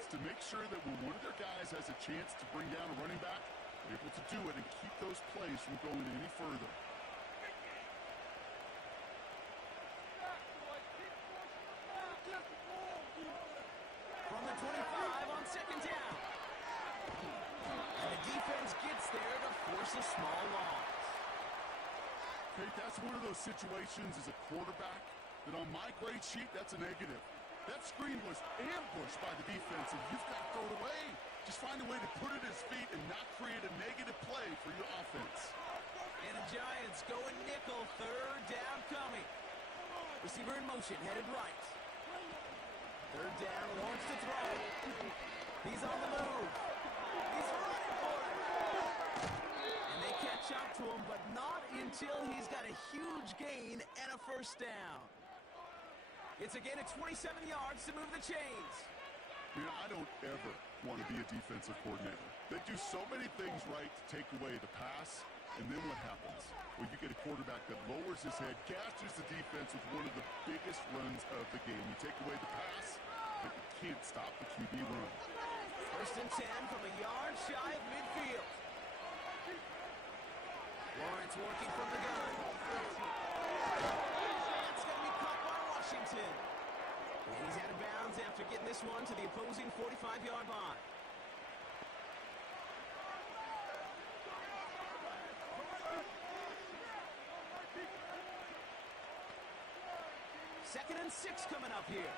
It's to make sure that when one of their guys has a chance to bring down a running back, they're able to do it and keep those plays from going any further. From the 25 on 2nd down. And the defense gets there to force a small loss. Hey, that's one of those situations as a quarterback that on my grade sheet, that's a negative. That screen was ambushed by the defense, and you've got to throw it away. Just find a way to put it at his feet and not create a negative play for your offense. And the Giants going nickel, 3rd down coming. Receiver in motion, headed right. Third down, Lawrence to throw. He's on the move. He's running for it. And they catch up to him, but not until he's got a huge gain and a first down. It's a gain of 27 yards to move the chains. I don't ever want to be a defensive coordinator. They do so many things right to take away the pass, and then what happens? Well, you get a quarterback that lowers his head, gashes the defense with one of the biggest runs of the game. You take away the pass, but you can't stop the QB run. First and 10 from a yard shy of midfield. Lawrence working from the gun. That's going to be caught by Washington. And he's out of bounds after getting this one to the opposing 45-yard line. Second and 6 coming up here.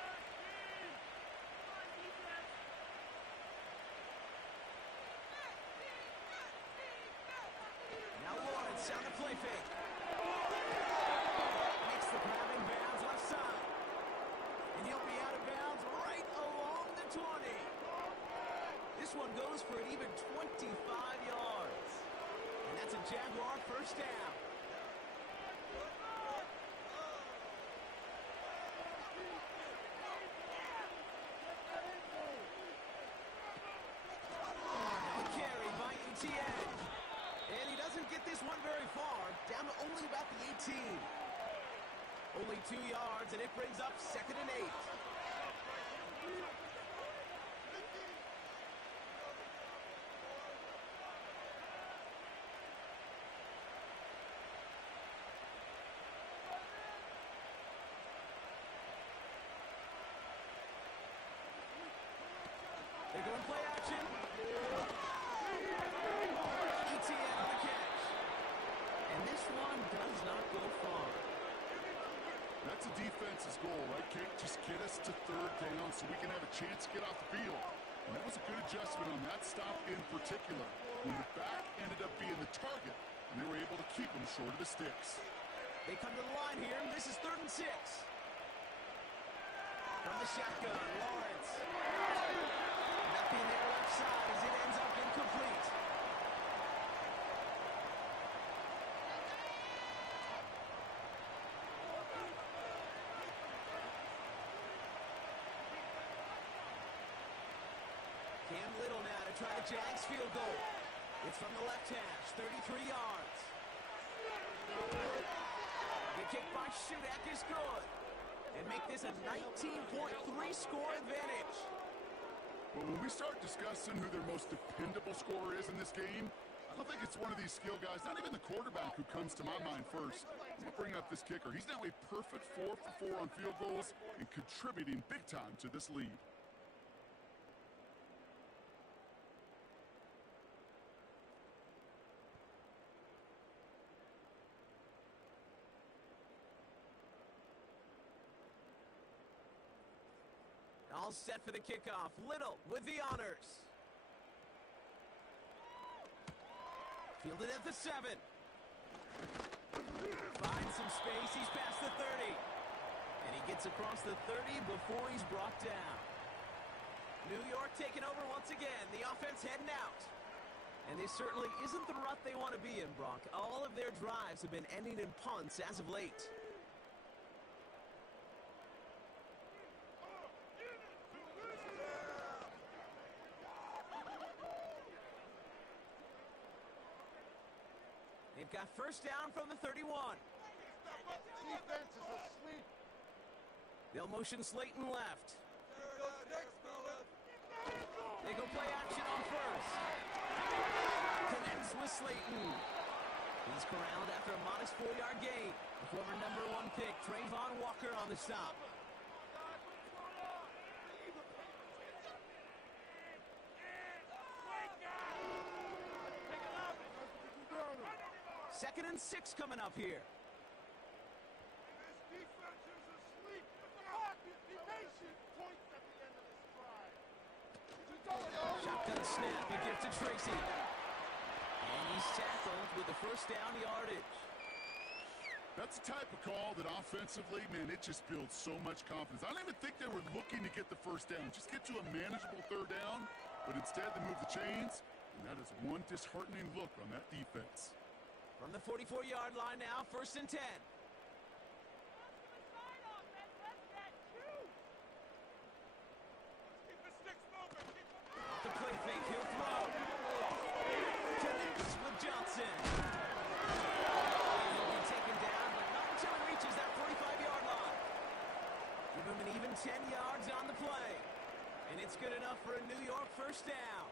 Now Lawrence on the play fake. Makes the grab in bounds left side. And he'll be out of bounds right along the 20. This one goes for an even 25 yards. And that's a Jaguar first down. And he doesn't get this one very far, down to only about the 18. Only 2 yards, and it brings up second and 8. They're going to play action. Does not go far. That's a defense's goal, right, Kate? Just get us to third down so we can have a chance to get off the field. And that was a good adjustment on that stop in particular, when the back ended up being the target, and they were able to keep him short of the sticks. They come to the line here, and this is third and 6. From the shotgun, Lawrence. Nothing there left side as it ends up incomplete. Cam Little now to try the Jags field goal. It's from the left hash, 33 yards. The kick by Shudak is good. And make this a 19.3 score advantage. But when we start discussing who their most dependable scorer is in this game, I don't think it's one of these skill guys, not even the quarterback, who comes to my mind first. I'm going to bring up this kicker. He's now a perfect 4 for 4 on field goals and contributing big time to this lead. All set for the kickoff. Little with the honors. Fielded at the 7. Finds some space. He's past the 30. And he gets across the 30 before he's brought down. New York taking over once again. The offense heading out. And this certainly isn't the rut they want to be in, Brock. All of their drives have been ending in punts as of late. They've got first down from the 31. Defense is asleep. They'll motion Slayton left. They go play action on first. Connects with Slayton. He's corralled after a modest 4-yard gain. The former number 1 pick, Trayvon Walker, on the stop. Second and 6 coming up here. This defense is asleep. Be patient. Points at the end of this drive. Shotgun snap. He gives to Tracy. And he's tackled with the first down yardage. That's the type of call that offensively, man, it just builds so much confidence. I don't even think they were looking to get the first down. Just get to a manageable third down, but instead they move the chains, and that is one disheartening look on that defense. From the 44-yard line now, 1st and 10. Keep the sticks moving. The play fake, he'll throw. Connects with Johnson. He'll be taken down, but not until he reaches that 45-yard line. Give him an even 10 yards on the play. And it's good enough for a New York first down.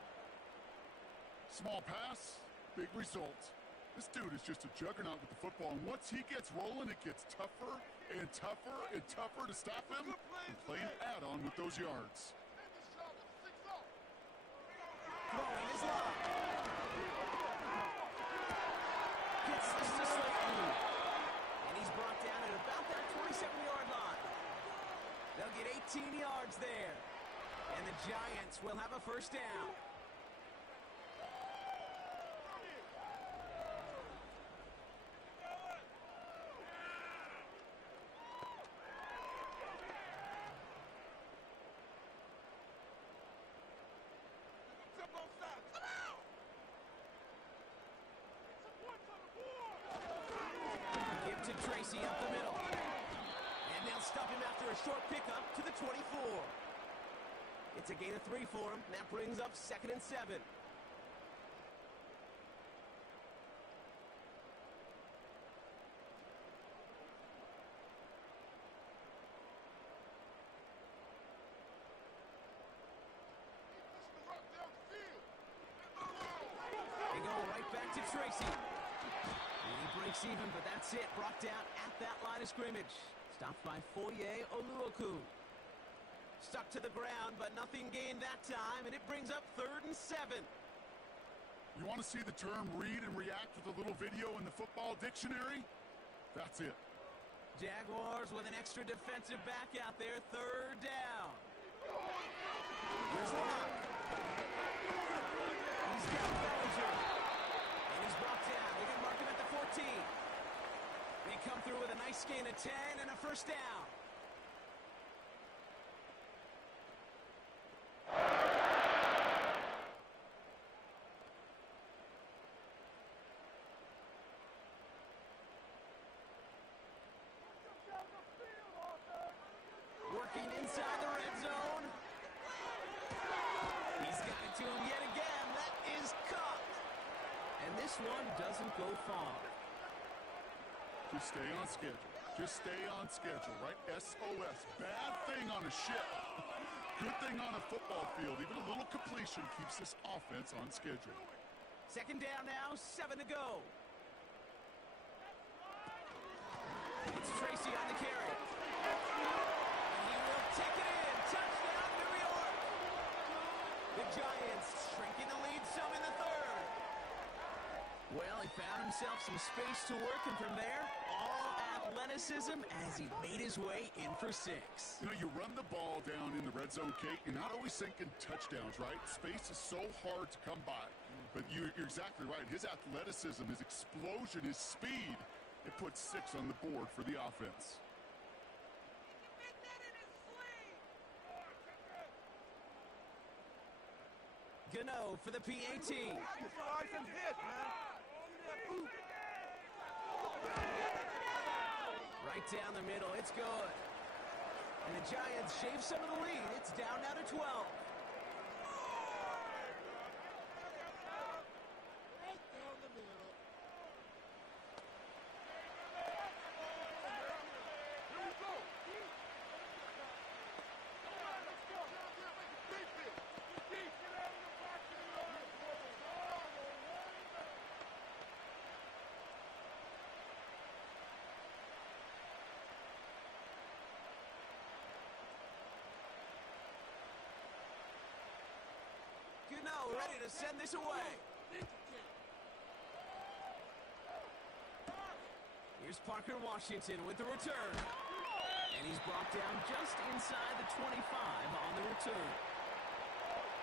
Small pass, big result. This dude is just a juggernaut with the football, and once he gets rolling, it gets tougher and tougher and tougher to stop him and play an add-on with those yards. Throwing his line. Gets this to Slayton. And he's brought down at about that 27-yard line. They'll get 18 yards there. And the Giants will have a first down. Give to Tracy up the middle. And they'll stop him after a short pickup to the 24. It's a gain of 3 for him. That brings up 2nd and 7. They go right back to Tracy. And he breaks even, but that's it. Brought down at that line of scrimmage. Stopped by Foye Oluokun. Stuck to the ground, but nothing gained that time, and it brings up 3rd and 7. You want to see the term read and react with a little video in the football dictionary? That's it. Jaguars with an extra defensive back out there. 3rd down. Here's the look. He's got Bellinger. And he's brought down. They can mark him at the 14. They come through with a nice gain of 10 and a first down. Working inside the red zone. He's got it to him yet again. That is caught. And this one doesn't go far. Just stay on schedule. Just stay on schedule, right? SOS. Bad thing on a ship. Good thing on a football field. Even a little completion keeps this offense on schedule. 2nd down now, 7 to go. It's Tracy on the carry. And he will take it in. Touchdown, New York. The Giants shrinking the lead some in the 3rd. Well, he found himself some space to work, and from there, all athleticism as he made his way in for 6. You know, you run the ball down in the red zone, Kate, you're not always thinking touchdowns, right? Space is so hard to come by. But you're exactly right. His athleticism, his explosion, his speed, it puts 6 on the board for the offense. Gano for the PAT. Right down the middle, it's good. And the Giants shave some of the lead. It's down now to 12. Gano ready to send this away. Here's Parker Washington with the return. And he's brought down just inside the 25 on the return.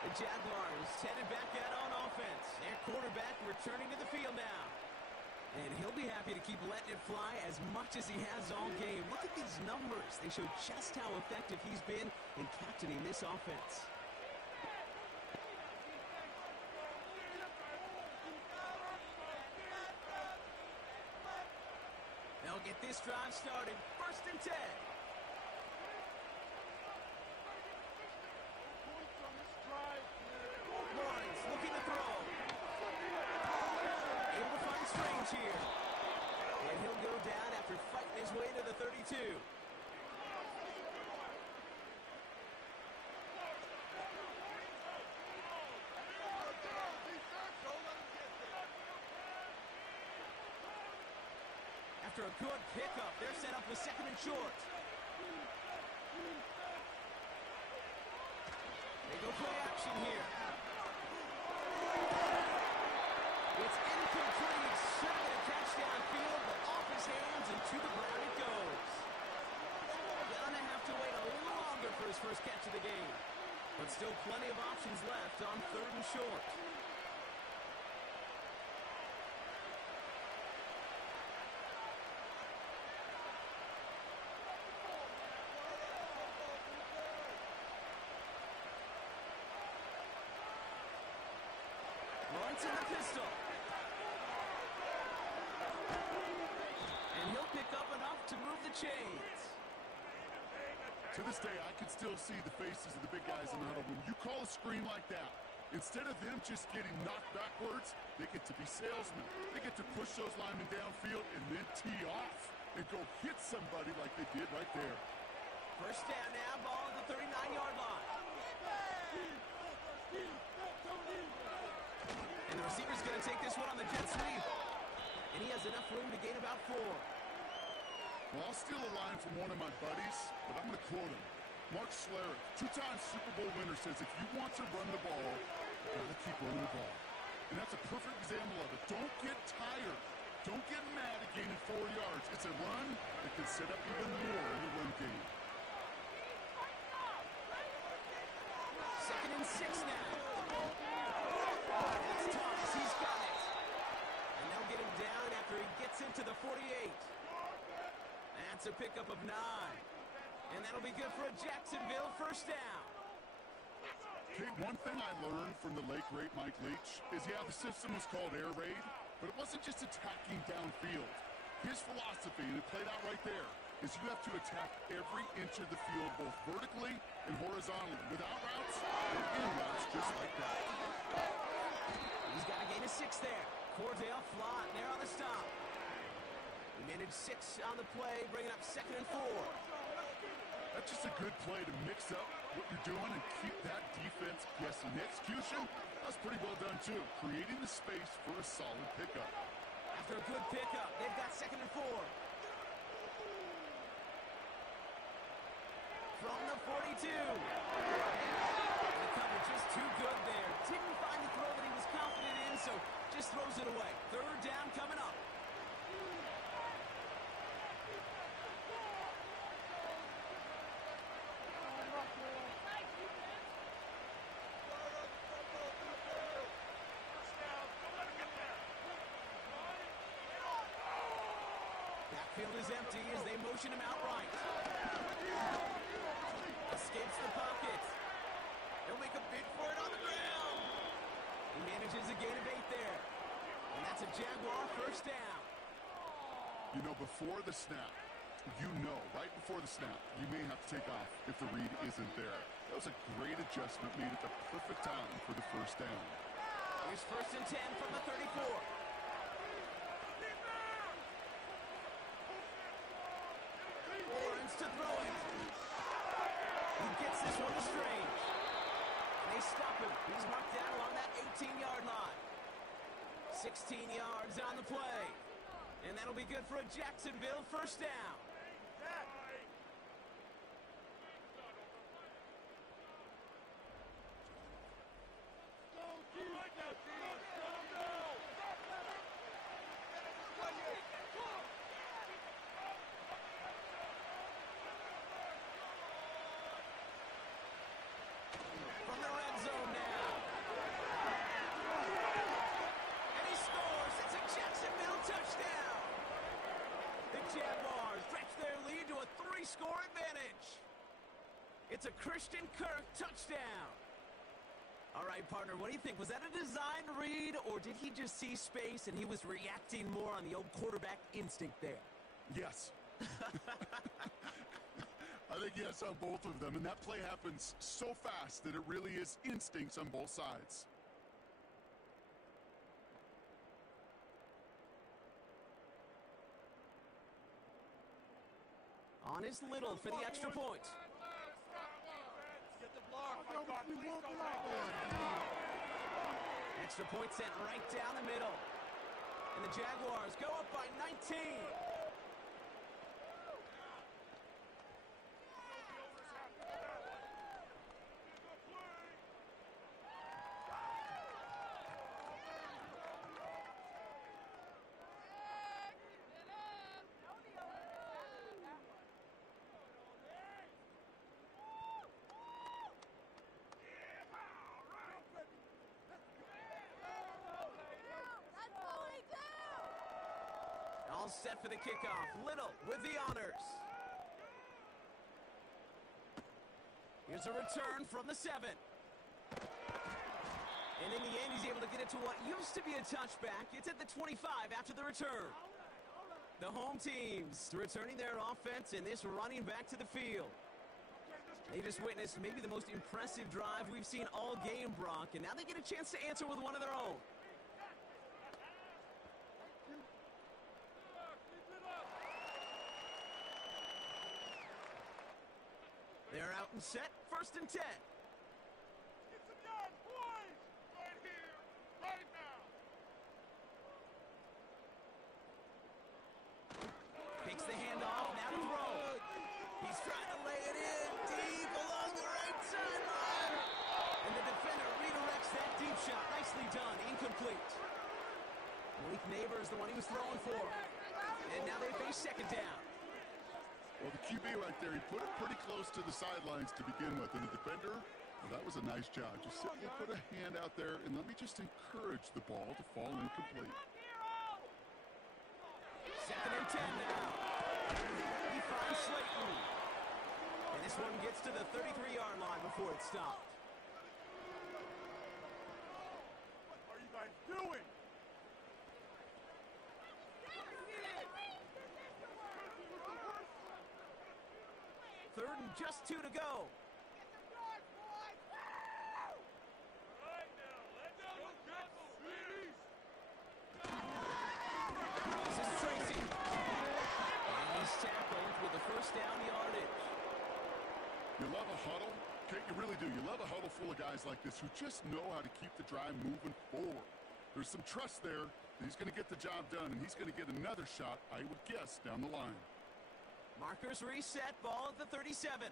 The Jaguars headed back out on offense. Their quarterback returning to the field now. And he'll be happy happy to keep letting it fly as much as he has all game. Look at these numbers. They show just how effective he's been in captaining this offense. They'll get this drive started. 1st and 10. Lawrence looking to throw. Able to find Strange here. And he'll go down after fighting his way to the 32. After a good pickup, they're set up with 2nd and short. They go play action here. It's incomplete. Should have been a catch downfield, but off his hands and to the ground it goes. Gonna have to wait a little longer for his first catch of the game. But still plenty of options left on 3rd and short. Lawrence in the pistol. And he'll pick up enough to move the chains. To this day, I can still see the faces of the big guys in the huddle. When you call a screen like that, instead of them just getting knocked backwards, they get to be salesmen. They get to push those linemen downfield and then tee off and go hit somebody like they did right there. 1st down now, ball at the 39-yard line. And the receiver's going to take this one on the jet sweep. And he has enough room to gain about 4. Well, I'll steal a line from one of my buddies, but I'm going to quote him. Mark Schlereth, 2-time Super Bowl winner, says if you want to run the ball, you got to keep running the ball. And that's a perfect example of it. Don't get tired. Don't get mad at gaining 4 yards. It's a run that can set up even more in the run game. 2nd and 6 now. It's Thomas. He's got it. And they'll get him down after he gets into the 48. That's a pickup of 9. And that'll be good for a Jacksonville 1st down. Okay, one thing I learned from the late, great Mike Leach is, yeah, the system was called air raid, but it wasn't just attacking downfield. His philosophy, and it played out right there, is you have to attack every inch of the field, both vertically and horizontally, without routes or in routes, just like that. He's got a gain of 6 there. Cordell Flott there on the stop. He managed 6 on the play, bringing up 2nd and 4. That's just a good play to mix up what you're doing and keep that defense guessing. The execution, that's pretty well done too, creating the space for a solid pickup. After a good pickup, they've got 2nd and 4. From the 42. The coverage is too good there. Didn't find the throw that he was confident in, so just throws it away. 3rd down coming up. Backfield is empty as they motion him out right. Escapes the pocket. He'll make a bid for it on the ground. He manages a gain of 8 there. And that's a Jaguar 1st down. You know, before the snap, right before the snap, you may have to take off if the read isn't there. That was a great adjustment made at the perfect time for the 1st down. Here's 1st and 10 from the 34. Lawrence to throw it. He gets this one to Strange. And they stop him. He's marked down along that 18-yard line. 16 yards on the play. And that'll be good for a Jacksonville 1st down. From the red zone now. And he scores. It's a Jacksonville touchdown. score advantage. It's a Christian Kirk touchdown. All right, partner, what do you think? Was that a design read, or did he just see space and he was reacting more on the old quarterback instinct there? Yes. I think yes on both of them, and that play happens so fast that it really is instincts on both sides. On his Little for the extra point. Get the block. My God, please don't make it. Extra point sent right down the middle. And the Jaguars go up by 19. All set for the kickoff. Little with the honors. Here's a return from the 7. And in the end, he's able to get it to what used to be a touchback. It's at the 25 after the return. The home teams returning their offense and this running back to the field. They just witnessed maybe the most impressive drive we've seen all game, Brock, and now they get a chance to answer with one of their own. They're out and set, 1st and 10. Get some yards, boys! Right here, right now. Takes the handoff, now to throw. He's trying to lay it in deep along the right sideline. And the defender redirects that deep shot. Nicely done, incomplete. Malik Neighbors, the one he was throwing for. And now they face 2nd down. Well, the QB right there, he put it pretty close to the sidelines to begin with. And the defender, well, that was a nice job. Just simply put a hand out there, and let me just encourage the ball to fall incomplete. 2nd and 10 now. He finds Slayton. And this one gets to the 33-yard line before it stopped. What are you guys doing? Third and just 2 to go. Right now, let's go get Sweeties. This is Tracy. And he's tackled with the 1st down yardage. You love a huddle? Okay, you really do. You love a huddle full of guys like this who just know how to keep the drive moving forward. There's some trust there that he's going to get the job done, and he's going to get another shot, I would guess, down the line. Markers reset, ball at the 37. Get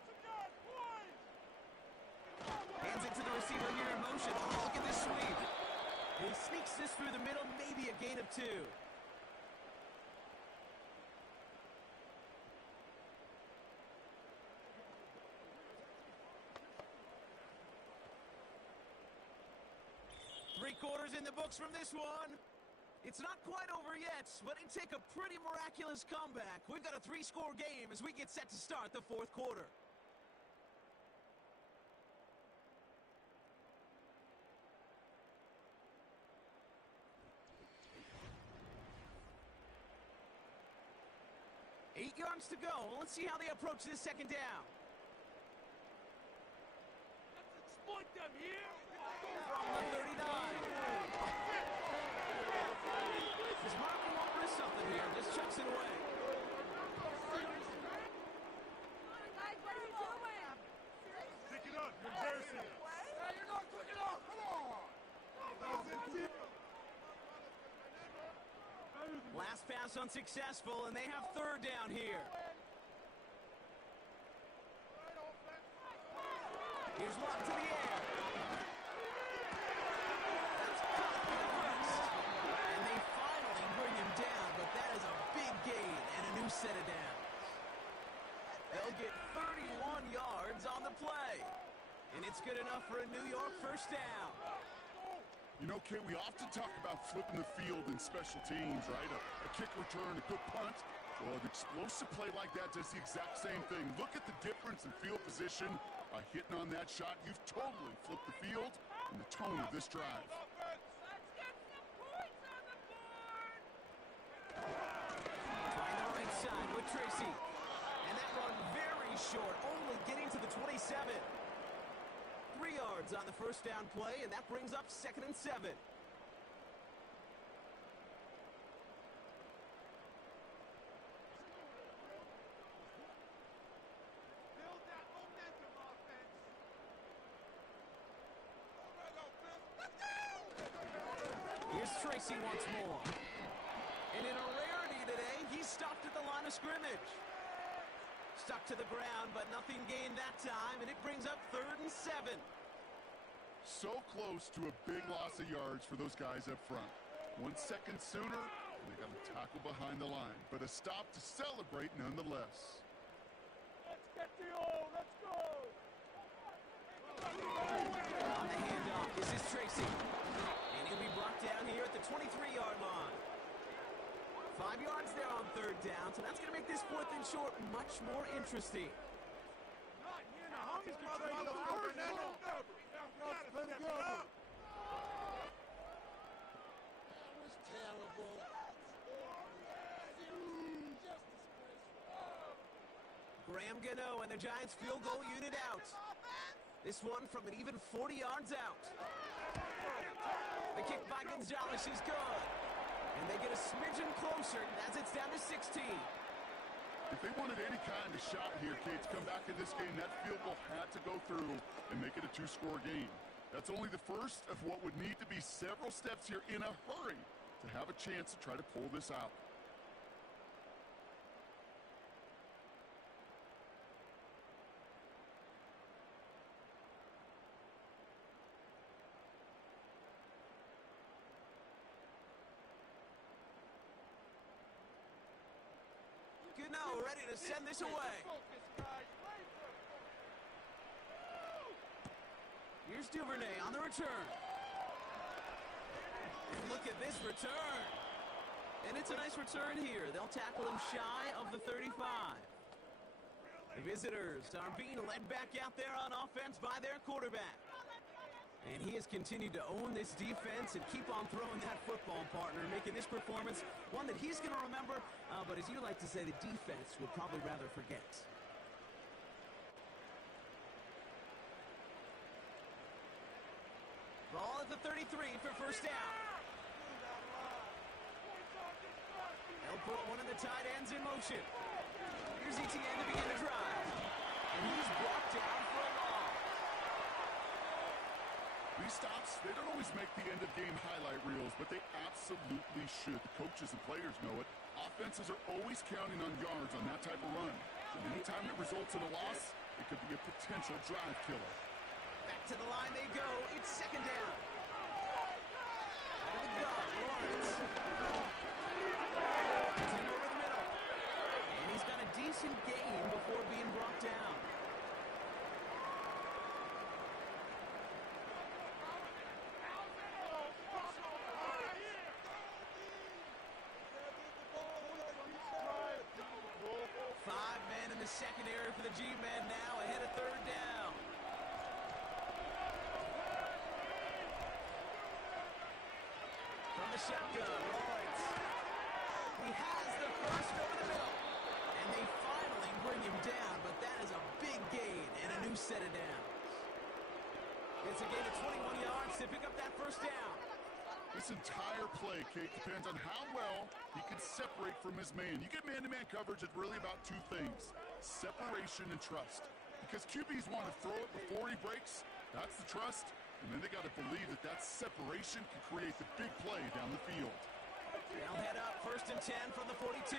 some yards, boys. Hands it to the receiver here in motion. Oh, look at this sweep. He sneaks this through the middle, maybe a gain of 2. Three-quarters in the books from this one. It's not quite over yet, but it take a pretty miraculous comeback. We've got a 3-score game as we get set to start the 4th quarter. Eight yards to go. Let's see how they approach this 2nd down. Let's exploit them here. From the 39. This Marvin won't risk something here. Just chucks it away. Guys, what are you doing? Pick it up, reversing it. You're not quick enough. Come on. Last pass unsuccessful, and they have 3rd down here. Here's Lott to the air. That's caught for the first. And they finally bring him down, but that is a big gain and a new set of downs. They'll get 31 yards on the play. And it's good enough for a New York 1st down. You know, Kate, we often talk about flipping the field in special teams, right? A kick return, a good punt. Well, an explosive play like that does the exact same thing. Look at the difference in field position. By hitting on that shot, you've totally flipped the field and the tone of this drive. Let's get some points on the board! Trying the right side with Tracy. And that run very short, only getting to the 27. 3 yards on the first down play, and that brings up 2nd and 7. Build that momentum, offense. Let's go! Here's Tracy once more. And in a rarity today, he stopped at the line of scrimmage. Stuck to the ground, but nothing gained that time, and it brings up 3rd and 7. So close to a big loss of yards for those guys up front. 1 second sooner, and they got a tackle behind the line. But a stop to celebrate nonetheless. Let's get the O. Let's go! On the handoff, this is Tracy. And he'll be brought down here at the 23-yard line. 5 yards there on 3rd down, so that's going to make this 4th and short much more interesting. Not here in a hungry mother, you Fernando. Let it go. That was terrible. Graham Gano and the Giants field goal unit out. This one from an even 40 yards out. The kick by Gonzalez is good. And they get a smidgen closer as it's down to 16. If they wanted any kind of shot here, Kate, to come back in this game, that field goal had to go through and make it a 2-score game. That's only the first of what would need to be several steps here in a hurry to have a chance to try to pull this out. Gano ready to send this away. Focus, guys. Here's Duvernay on the return. And look at this return. And it's a nice return here. They'll tackle him shy of the 35. The visitors are being led back out there on offense by their quarterback. And he has continued to own this defense and keep on throwing that football, partner, making this performance one that he's going to remember, but as you like to say, the defense would probably rather forget. Ball at the 33 for first down. They'll put one of the tight ends in motion. Here's ETN to begin the drive. And he's brought down for a loss. These stops, they don't always make the end-of-game highlight reels, but they absolutely should. The coaches and players know it. Offenses are always counting on yards on that type of run. And anytime it results in a loss, it could be a potential drive killer. Back to the line they go. It's 2nd down. Out of the gun, Lawrence. It's in over the middle. And he's got a decent gain before being brought down. Secondary for the G-men now ahead of 3rd down. From the shotgun, Lawrence. He has the first over the middle. And they finally bring him down, but that is a big gain and a new set of downs. It's a gain of 21 yards to pick up that first down. This entire play, Kate, depends on how well he can separate from his man. You get man-to-man coverage, it's really about 2 things: separation and trust. Because QBs want to throw it before he breaks, that's the trust, and then they got to believe that that separation can create the big play down the field. They'll head up 1st and 10 from the 42.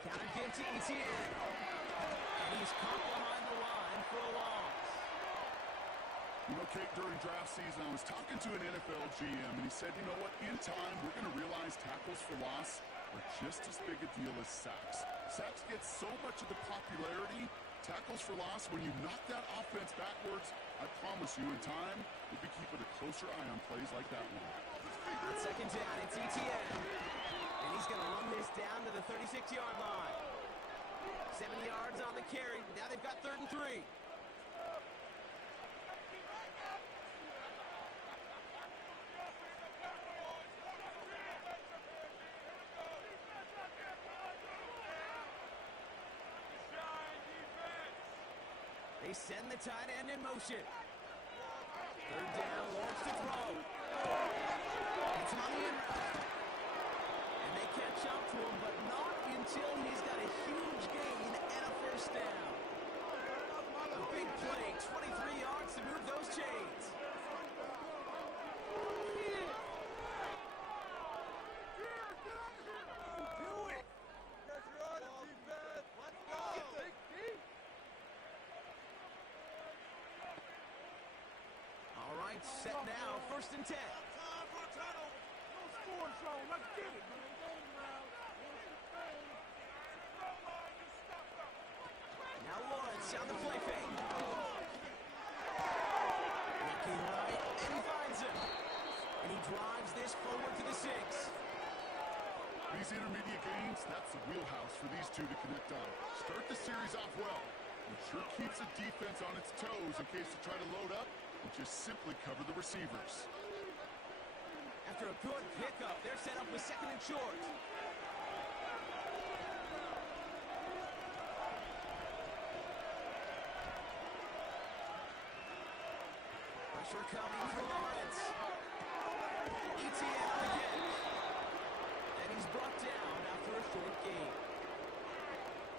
Counter give to ETN. And he's caught behind the line for a loss. You know, Kate, during draft season, I was talking to an NFL GM, and he said, you know what, in time, we're going to realize tackles for loss are just as big a deal as sacks. Sacks get so much of the popularity. Tackles for loss, when you knock that offense backwards, I I promise you, in time, we'll be keeping a closer eye on plays like that one. On second down, it's ETN. And he's going to run this down to the 36-yard line. 7 yards on the carry. Now they've got 3rd and 3. They send the tight end in motion. 3rd down, wants to throw. It's on the end route. And they catch up to him, but not until he's got a huge gain and a 1st down. A big play, 23 yards to move those chains. All right, set now, 1st and 10. Let's get it, man. Now Lawrence on the play fake. Looking right, and he finds him. And he drives this forward to the 6. These intermediate gains, that's the wheelhouse for these two to connect on. Start the series off well. It sure keeps the defense on its toes in case they try to load up and just simply cover the receivers. After a good pickup, they're set up with 2nd and short. Pressure coming for Lawrence. ETN on the catch. And he's brought down after a short gain.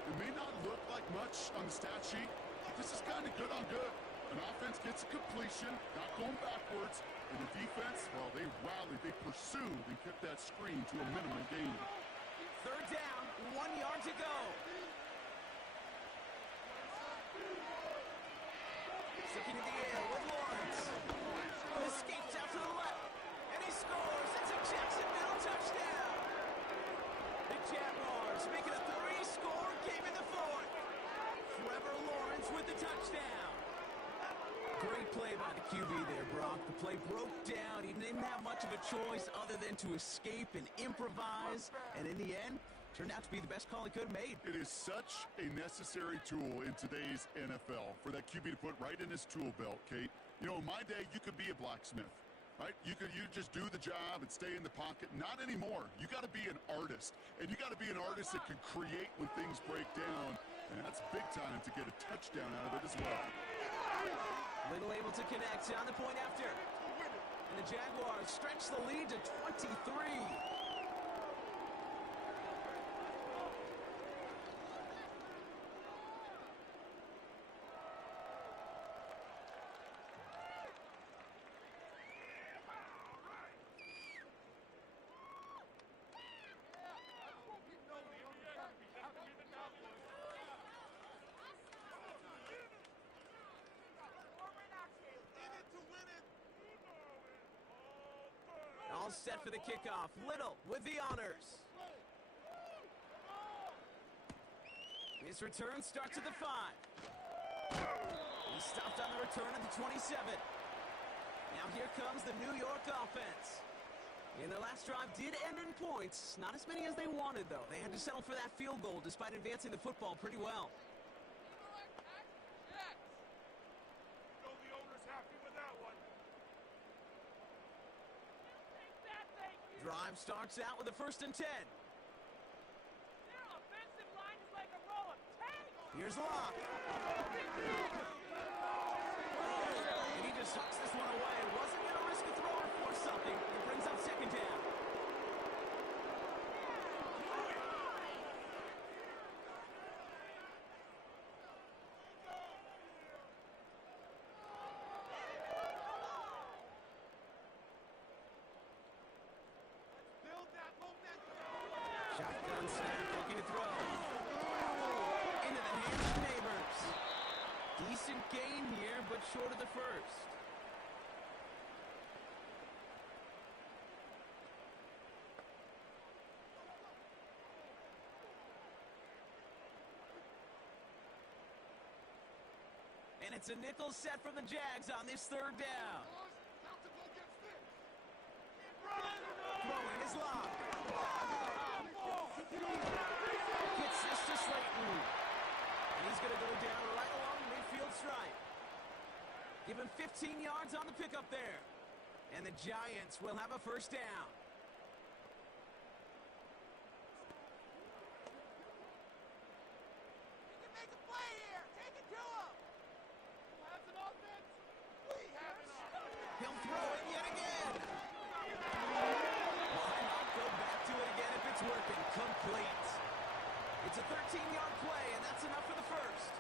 It may not look like much on the stat sheet, but this is kind of good on good. An offense gets a completion, not going backwards, and the defense, well, they rallied, they pursued, and kept that screen to a minimum gain. 3rd down, 1 yard to go. Sticking in the air with Lawrence. Escapes out to the left, and he scores. It's a Jacksonville touchdown. The Jaguars make it a 3-score game in the 4th. Trevor Lawrence with the touchdown. Great play by the QB there, Brock. The play broke down. He didn't have much of a choice other than to escape and improvise. And in the end, turned out to be the best call he could have made. It is such a necessary tool in today's NFL for that QB to put right in his tool belt, Kate. You know, in my day, you could be a blacksmith, right? You just do the job and stay in the pocket. Not anymore. You got to be an artist. And you got to be an artist that can create when things break down. And that's big time to get a touchdown out of it as well. Little able to connect on the point after. And the Jaguars stretch the lead to 23. All set for the kickoff. Little with the honors. His return starts at the 5. He stopped on the return at the 27. Now here comes the New York offense. And their last drive did end in points. Not as many as they wanted, though. They had to settle for that field goal despite advancing the football pretty well. Drive starts out with a 1st and 10. Their offensive line is like a row of tanks. Here's Locke. And he just sucks this one away. Wasn't going to risk a throw or force something. It brings up 2nd down. Shotgun snap, looking to throw. Into the hands of Neighbors. Decent gain here, but short of the 1st. And it's a nickel set from the Jags on this third down. Throwing is long. Gets this to Slayton. And he's going to go down right along the midfield stripe. Give him 15 yards on the pickup there. And the Giants will have a first down. Make a play here. Take it to him. Who has an offense? We have an offense. He'll throw it yet again. Why not go back to it again if it's working? Complete. It's a 13-yard play, and that's enough for the first.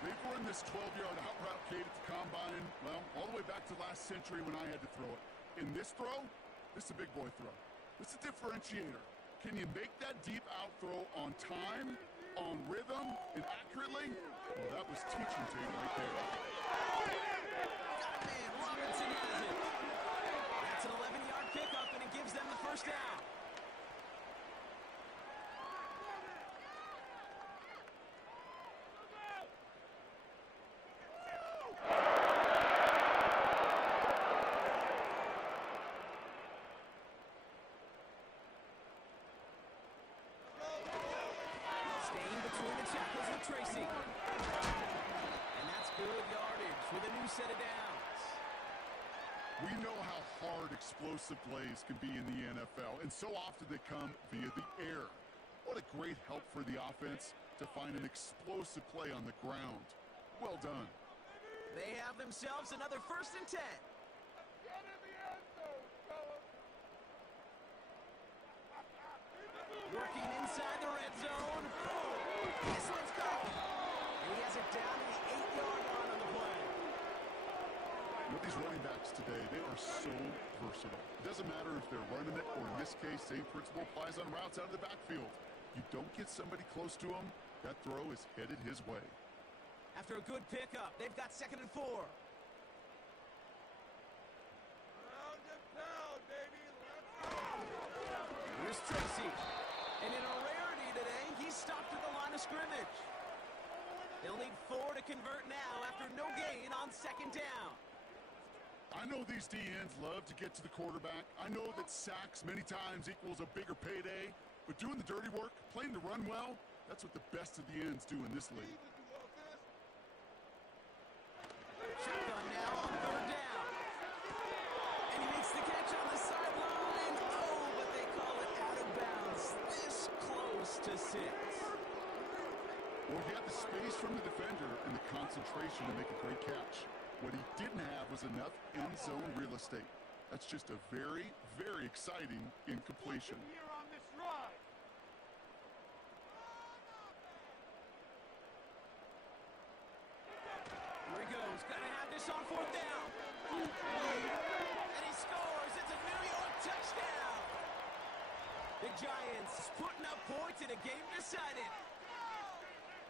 They've run this 12-yard out route, Kate, at the combine, well, all the way back to last century when I had to throw it. In this throw, this is a big boy throw. This is a differentiator. Can you make that deep out throw on time, on rhythm, and accurately? Well, that was teaching Tate right there. Got it, man. Robinson has it. That's an 11-yard pickup, and it gives them the first down. Staying between the tackles with Tracy. And that's good yardage with a new set of downs. We know how hard explosive plays can be in the NFL, and so often they come via the air. What a great help for the offense to find an explosive play on the ground. Well done. They have themselves another 1st and 10. Get in the end zone, fellas. Working inside the red zone. This one's caught. And he has it down to the 8-yard line on the play. With these running backs today, they are so versatile. It doesn't matter if they're running it, or in this case, same principle applies on routes out of the backfield. You don't get somebody close to him, that throw is headed his way. After a good pickup, they've got 2nd and 4. Round and pound, baby. Let's go. Here's Tracy. And in a rarity today, he's stopped at the line of scrimmage. They'll need 4 to convert now after no gain on 2nd down. I know these DNs love to get to the quarterback. I know that sacks many times equals a bigger payday, but doing the dirty work, playing the run well, that's what the best of the ends do in this league. Shotgun now on 3rd down. And he makes the catch on the sideline. Oh, but they call it out of bounds. This close to 6. Well, he had the space from the defender and the concentration to make a great catch. What he didn't have was enough end zone real estate. That's just a very, very exciting incompletion. Here on this ride. Here he goes. Gotta have this on 4th down. And he scores. It's a New York touchdown. The Giants putting up points in a game decided.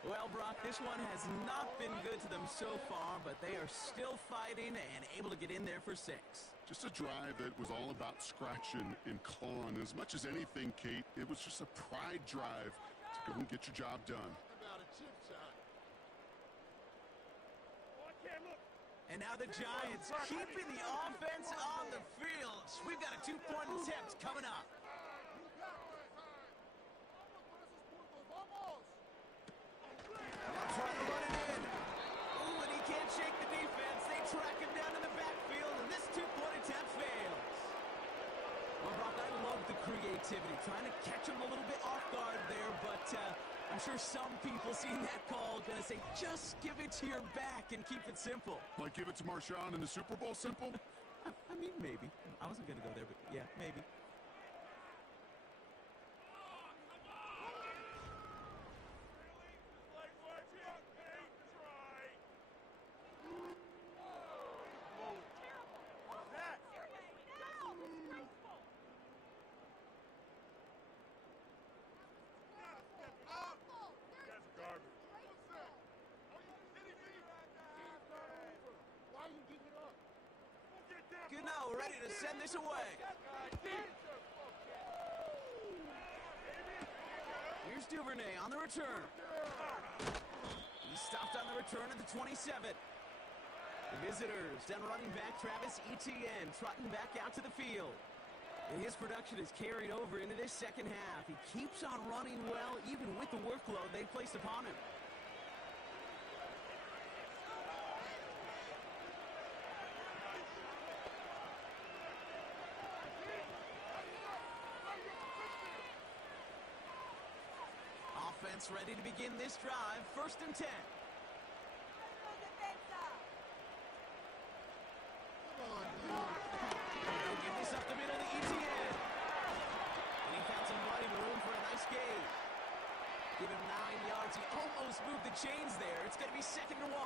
Well, Brock, this one has not been good to them so far, but they are still fighting and able to get in there for 6. Just a drive that was all about scratching and clawing. As much as anything, Kate, it was just a pride drive to go and get your job done. About a chip shot. Oh, I can't look. And now the Giants keeping the offense on the field. We've got a 2-point attempt coming up. Now trying to run it in. Ooh, and he can't shake the defense. They track him down in the backfield, and this 2-point attempt fails. Well, Brock, I love the creativity. Trying to catch him a little bit off guard there, but I'm sure some people seeing that call going to say, just give it to your back and keep it simple. Like give it to Marshawn in the Super Bowl simple? I mean, maybe. I wasn't going to go there, but yeah, maybe. Good now, we're ready to send this away. Here's Duvernay on the return. He stopped on the return at the 27. The visitors, then running back Travis Etienne, trotting back out to the field. And his production is carried over into this second half. He keeps on running well, even with the workload they placed upon him. Offense ready to begin this drive. 1st and 10. They'll give this up the middle to Etienne. And he found some running room for a nice gain. Give him 9 yards. He almost moved the chains there. It's going to be 2nd and 1.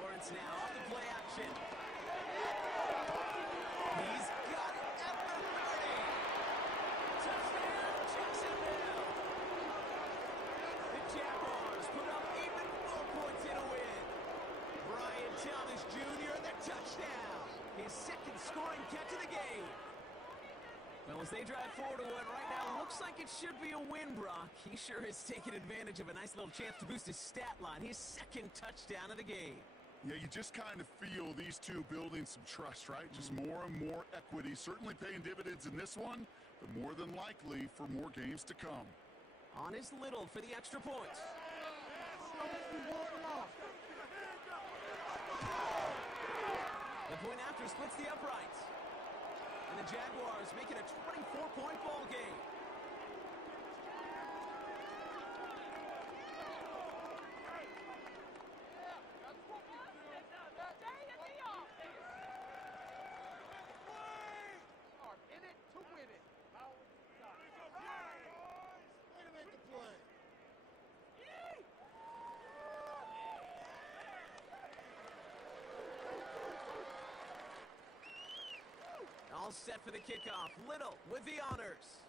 Lawrence now off the play action. He's got it at the 30. Touchdown, Jacksonville. The Jaguars put up even more points in a win. Brian Thomas Jr. the touchdown. His 2nd scoring catch of the game. Well, as they drive forward to what right now looks like it should be a win, Brock. He sure has taken advantage of a nice little chance to boost his stat line. His 2nd touchdown of the game. Yeah, you just kind of feel these two building some trust, right? Just more and more equity. Certainly paying dividends in this one, but more than likely for more games to come. Honest Little for the extra points. The point after splits the uprights. And the Jaguars make it a 24-point ball game. All set for the kickoff. Little with the honors.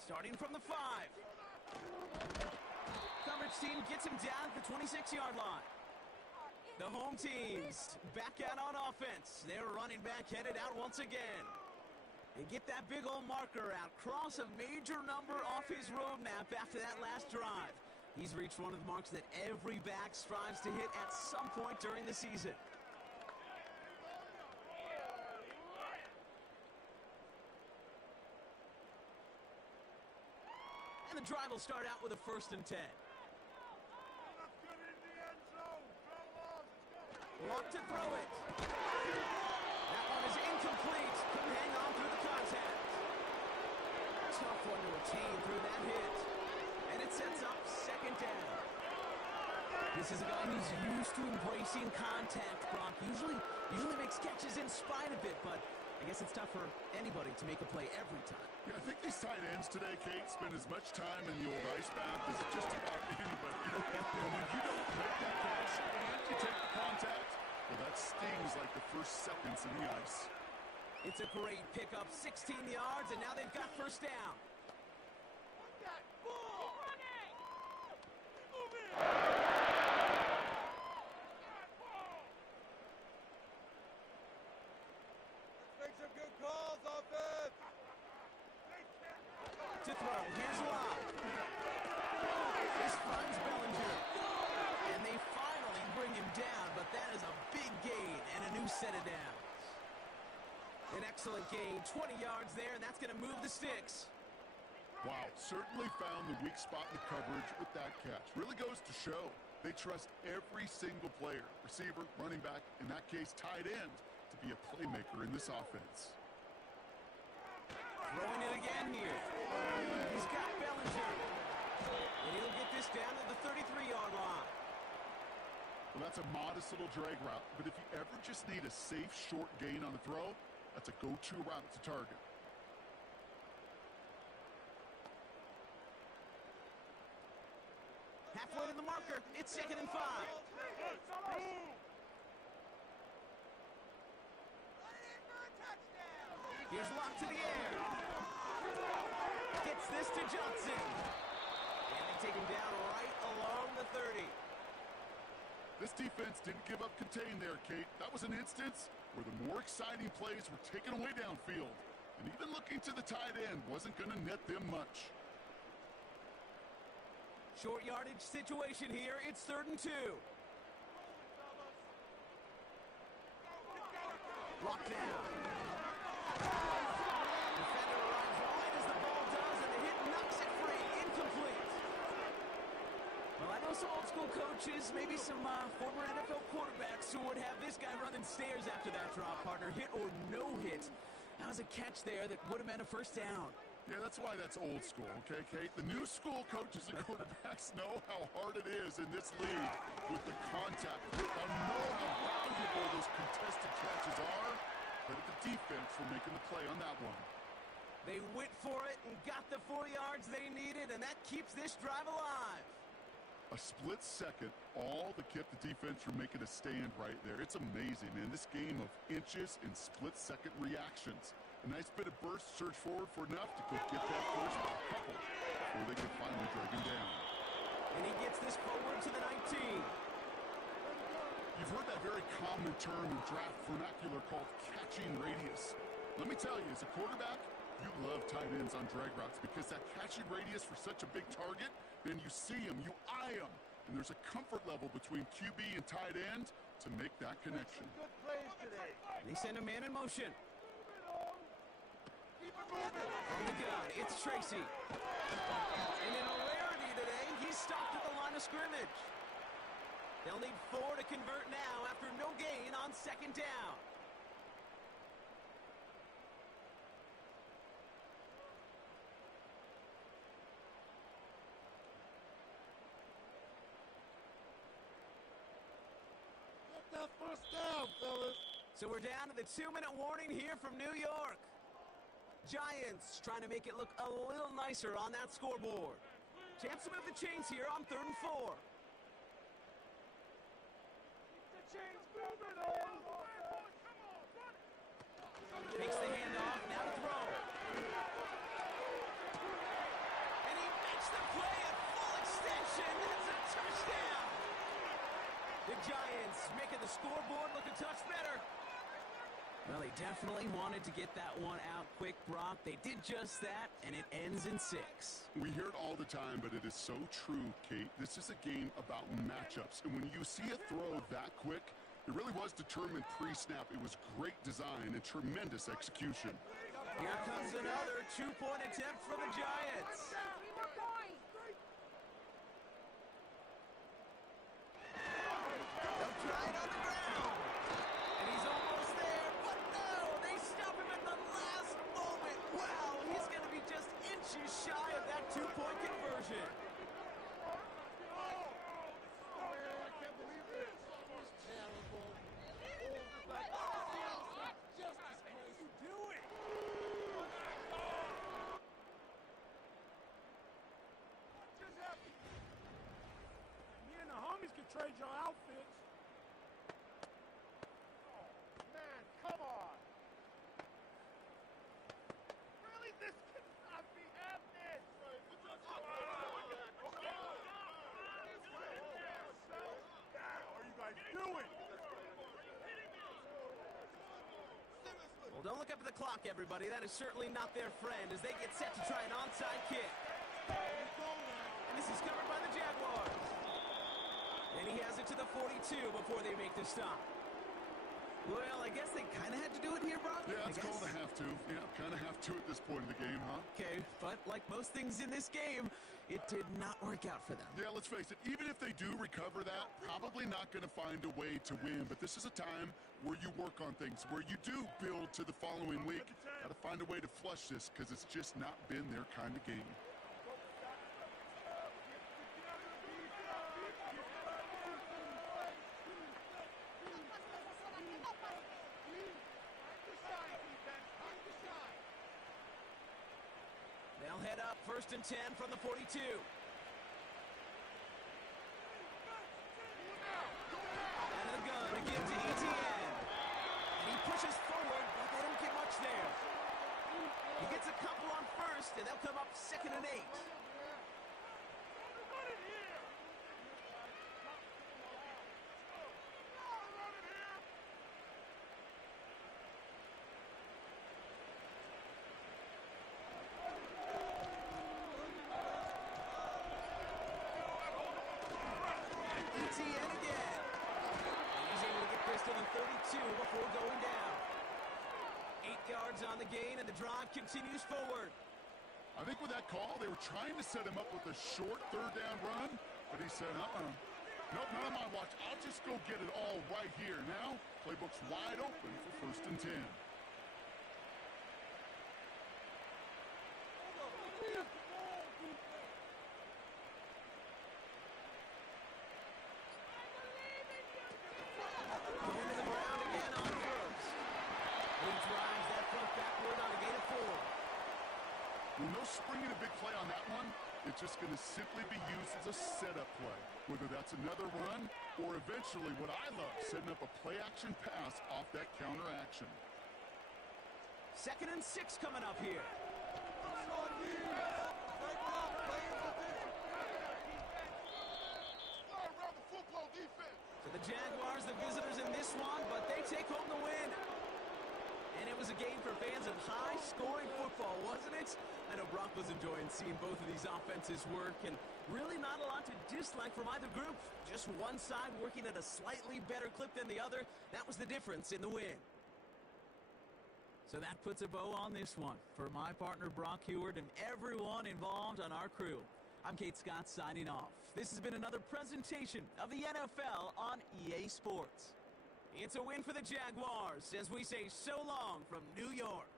Starting from the 5. Coverage team gets him down at the 26-yard line. The home teams back out on offense. They're running back headed out once again. They get that big old marker out. Cross a major number off his roadmap after that last drive. He's reached one of the marks that every back strives to hit at some point during the season. And the drive will start out with a 1st and 10. Look to throw it. That one is incomplete. Couldn't hang on through the contact. Tough one to retain through that hit. And it sets up 2nd down. This is a guy who's used to embracing contact, Brock. Usually makes catches in spite of it, but I guess it's tough for anybody to make a play every time. Yeah, I think these tight ends today, Kate, spend as much time in the old ice bath as just about anybody. And when you don't make that catch and you take the contact, well, that stings like the first seconds in the ice. It's a great pickup, 16 yards, and now they've got 1st down. To throw, here's Locke. This finds Bellinger. And they finally bring him down, but that is a big gain and a new set of downs. An excellent gain, 20 yards there, and that's going to move the sticks. Wow, certainly found the weak spot in the coverage with that catch. Really goes to show they trust every single player, receiver, running back, in that case tight end, to be a playmaker in this offense. Throwing it again here. He's got Bellinger. And he'll get this down to the 33-yard line. Well, that's a modest little drag route, but if you ever just need a safe, short gain on the throw, that's a go-to route to target. Halfway to the marker. It's 2nd and 5. Here's Locke to the air. Gets gets this to Johnson. And they take him down right along the 30. This defense didn't give up contain there, Kate. That was an instance where the more exciting plays were taken away downfield. And even looking to the tight end wasn't going to net them much. Short yardage situation here. It's 3rd and 2. Locked down. Defender arrives right as the ball does, and the hit knocks it free. Incomplete. Well, I know some old school coaches, maybe some former NFL quarterbacks who would have this guy running stairs after that drop, partner. Hit or no hit. That was a catch there that would have been a 1st down. Yeah, that's why that's old school, okay, Kate? The new school coaches and quarterbacks know how hard it is in this league with the contact. They know how valuable those contested catches are. Credit the defense for making the play on that one. They went for it and got the 4 yards they needed, and that keeps this drive alive. A split second, all that kept the defense from making a stand right there. It's amazing, man. This game of inches and split-second reactions. A nice bit of burst, surge forward for enough to get that first couple before they can finally drag him down. And he gets this forward to the 19. You've heard that very common term in draft vernacular called catching radius. Let me tell you, as a quarterback, you love tight ends on drag routes because that catching radius for such a big target, then you see him, you eye him, and there's a comfort level between QB and tight end to make that connection. Good plays today. They send a man in motion. Keep it moving. From the gun, it's Tracy. And in a rarity today, he's stopped at the line of scrimmage. They'll need 4 to convert now after no gain on 2nd down. That 1st down, fellas. So we're down to the 2-minute warning here from New York. Giants trying to make it look a little nicer on that scoreboard. Chance to move the chains here on 3rd and 4. The chains moving on. Takes the handoff, now to throw. And he makes the play at full extension. That's a touchdown. The Giants making the scoreboard look a touch better. Well, they definitely wanted to get that one out quick, Brock. They did just that, and it ends in 6. We hear it all the time, but it is so true, Kate. This is a game about matchups, and when you see a throw that quick, it really was determined pre-snap. It was great design and tremendous execution. Here comes another 2-point attempt for the Giants. They'll try it on the ground. And he's almost there, but no, they stop him at the last moment. Wow, he's going to be just inches shy of that 2-point conversion. I can't believe this. That was terrible. What are you doing? What just happened? Me and the homies can trade your outfits. Oh, man, come on. Really? This cannot be happening. What are you guys doing? Well, don't look up at the clock, everybody. That is certainly not their friend as they get set to try an onside kick. And this is covered by the Jaguars. And he has it to the 42 before they make the stop. Well, I guess they kind of had to do it here, Brock. Yeah, it's called a have to. Yeah, kind of have to at this point in the game, huh? Okay, but like most things in this game, it did not work out for them. Yeah, let's face it, even if they do recover that, probably not going to find a way to win. But this is a time where you work on things, where you do build to the following week. Got to find a way to flush this because it's just not been their kind of game. They'll head up 1st and 10 from the 42. Out of the gun, a give to ETN. And he pushes forward, but they don't get much there. He gets a couple on 1st, and they'll come up 2nd and still in 32 before going down. 8 yards on the gain, and the drive continues forward. I think with that call, they were trying to set him up with a short third down run, but he said, nope, not on my watch. I'll just go get it all right here. Now, playbook's wide open for 1st and 10. When no springing a big play on that one, it's just going to simply be used as a setup play. Whether that's another run or eventually what I love, setting up a play-action pass off that counter action. 2nd and 6 coming up here. So the Jaguars, the visitors in this one, but they take home the win. And it was a game for fans of high-scoring football, wasn't it? I know Brock was enjoying seeing both of these offenses work, and really not a lot to dislike from either group. Just one side working at a slightly better clip than the other. That was the difference in the win. So that puts a bow on this one. For my partner Brock Heward and everyone involved on our crew, I'm Kate Scott signing off. This has been another presentation of the NFL on EA Sports. It's a win for the Jaguars as we say so long from New York.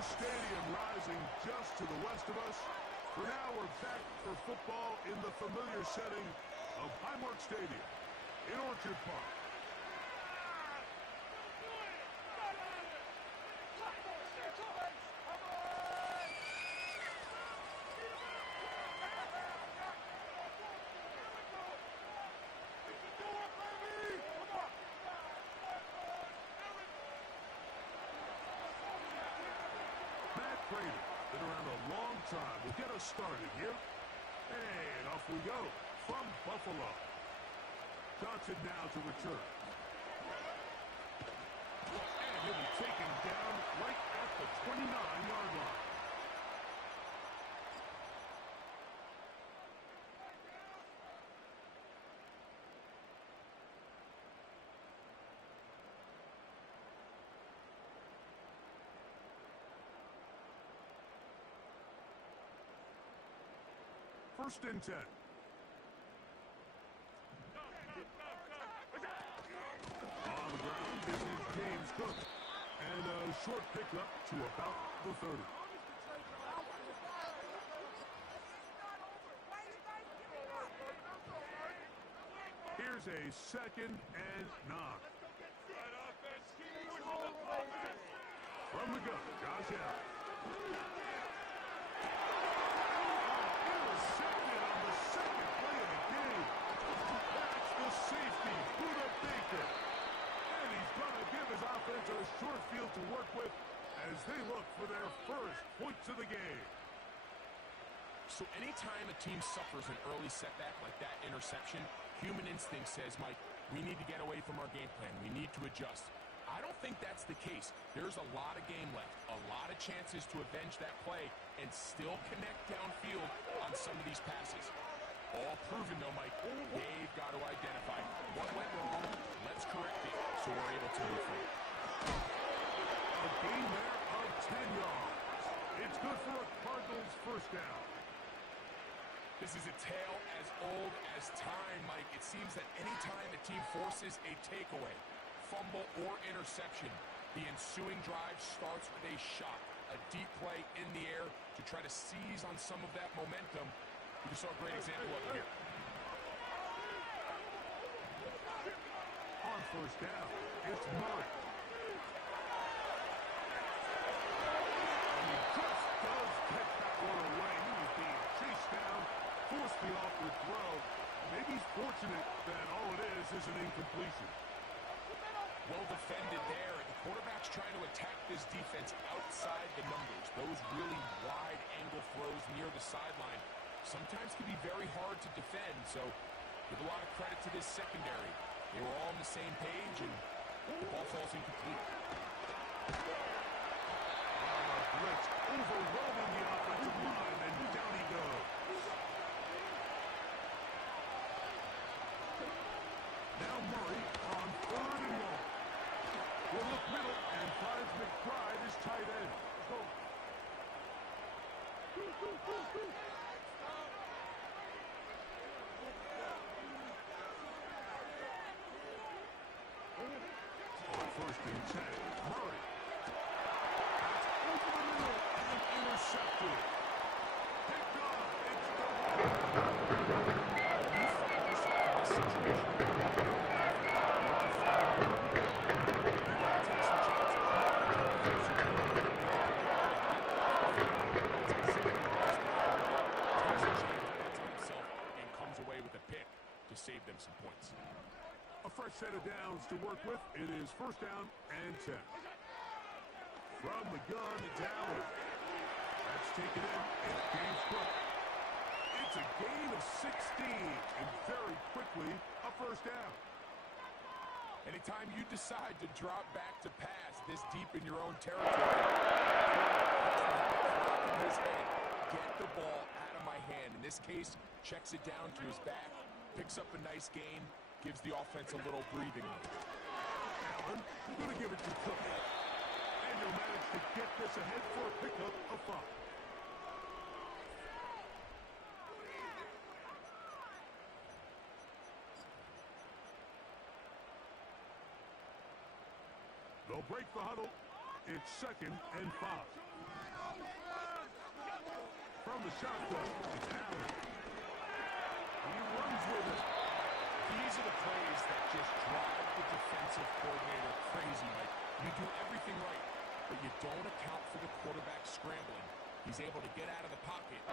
new stadium rising just to the west of us. For now, we're back for football in the familiar setting of Highmark Stadium in Orchard Park. Been around a long time. We'll get us started here. And off we go from Buffalo. Johnson now to return. And he'll be taken down right at the 29-yard line. First and 10. On the ground, this is James Cook. And a short pickup to about the 30. Here's a 2nd and 9. From the gun, Josh Allen. Safety, Buda Baker. And he's going to give his offense a short field to work with as they look for their first points of the game. So anytime a team suffers an early setback like that interception, human instinct says, Mike, we need to get away from our game plan. We need to adjust. I don't think that's the case. There's a lot of game left, a lot of chances to avenge that play and still connect downfield on some of these passes. All proven, though, Mike. They've got to identify what went wrong. Let's correct it so we're able to move forward. A gain there of 10 yards. It's good for a Cardinals first down. This is a tale as old as time, Mike. It seems that any time a team forces a takeaway, fumble, or interception, the ensuing drive starts with a shot, a deep play in the air to try to seize on some of that momentum. You saw a great example of it here. On first down, it's Murray. And he just does catch that one away. He was being chased down, forced the awkward throw. Maybe he's fortunate that all it is an incompletion. Well defended there, and the quarterback's trying to attack this defense outside the numbers. Those really wide angle throws near the sideline sometimes can be very hard to defend, so give a lot of credit to this secondary. They were all on the same page, and the ball falls incomplete. Blitz overwhelming the offensive line, and down he goes. Now Murray on 3rd and 1. Will look middle and finds McBride as tight end. First and 10, Murray. That's over the middle and intercepted. Picked off. And comes away with a pick to save them some points. A fresh set of downs to work with. It is first down and 10. From the gun, it's Allen. That's taken in. It's James Cook. It's a gain of 16, and very quickly, a first down. Anytime you decide to drop back to pass this deep in your own territory, his head, get the ball out of my hand. In this case, checks it down to his back, picks up a nice gain, gives the offense a little breathing room. Allen, going to give it to Cook. And he'll manage to get this ahead for a pickup of 5. They'll break the huddle. It's 2nd and 5. from the shotgun. It's Allen. He runs with it. These are the plays that just drive the defensive coordinator crazy. Like, you do everything right, but you don't account for the quarterback scrambling. He's able to get out of the pocket.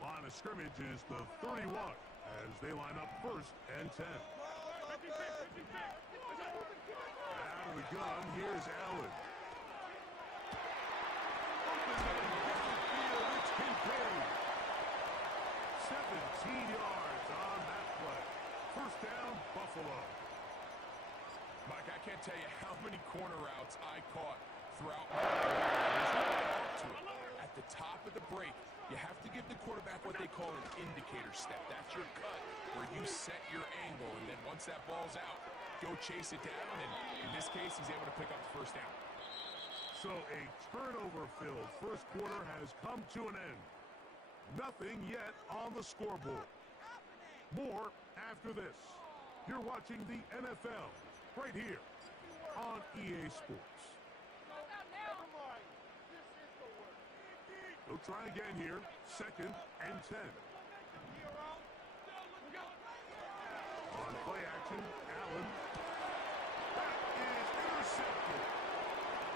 Line of scrimmage is the 31 as they line up 1st and 10. Out of the gun, here's Allen. Open downfield, it's Kincaid. 17 yards on that play. 1st down, Buffalo. Mike, I can't tell you how many corner routes I caught throughout my career. At the top of the break, you have to give the quarterback what they call an indicator step. That's your cut, where you set your angle, and then once that ball's out, go chase it down, and in this case, he's able to pick up the 1st down. So a turnover-filled 1st quarter has come to an end. Nothing yet on the scoreboard. More after this. You're watching the NFL right here on EA Sports. They'll try again here. 2nd and 10. On play action, Allen. That is intercepted.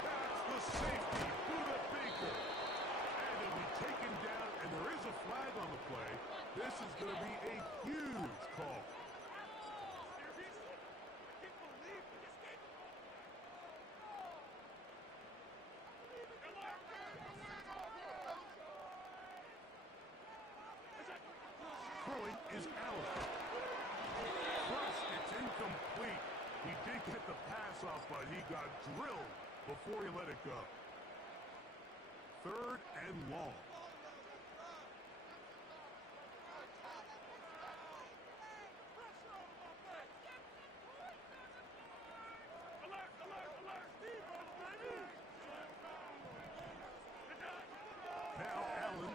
That's the safety, Buda Baker. And it'll be taken down, and there is a flag on the play. This is going to be a huge call. Throwing is Allen. First, it's incomplete. He did get the pass off, but he got drilled before he let it go. 3rd and long. Now Allen.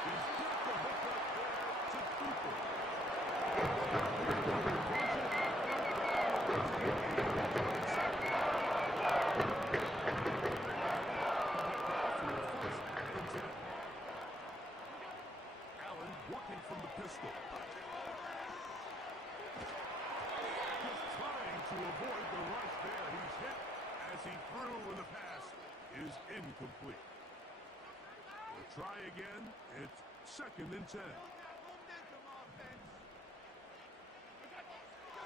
He's got the hook up there to Cooper. Allen working from the pistol. Just trying to avoid the rush there. He's hit as he threw, and the pass is incomplete. We'll try again. It's 2nd and 10.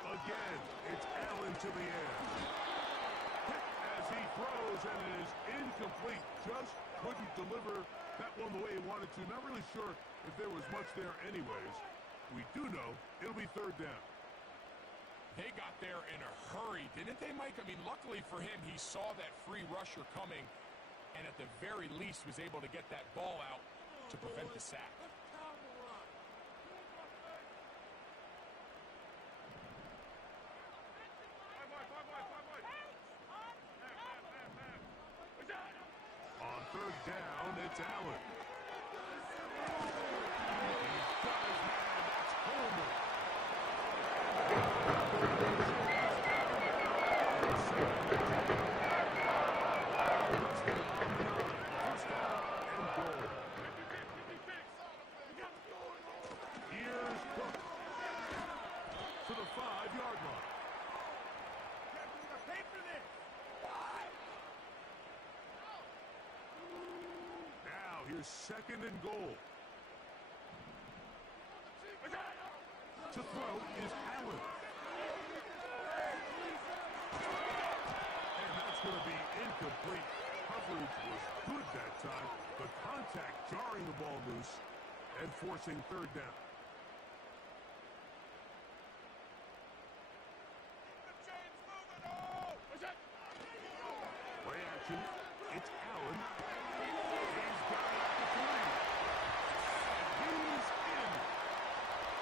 Again, it's Allen to the air. Hit as he throws, and it is incomplete. Just couldn't deliver that one the way he wanted to. Not really sure if there was much there anyways. We do know it'll be 3rd down. They got there in a hurry, didn't they, Mike? I mean, luckily for him, he saw that free rusher coming, and at the very least was able to get that ball out to prevent the sack. On 3rd down, it's Allen. He's got his man. That's Coleman. First down and goal. Here's Cook to the 5-yard line. Now here's 2nd and goal. To throw is Allen. And that's going to be incomplete. Coverage was good that time, but contact jarring the ball loose and forcing 3rd down. Play action. It's Allen. He's got it at the 3. He's in.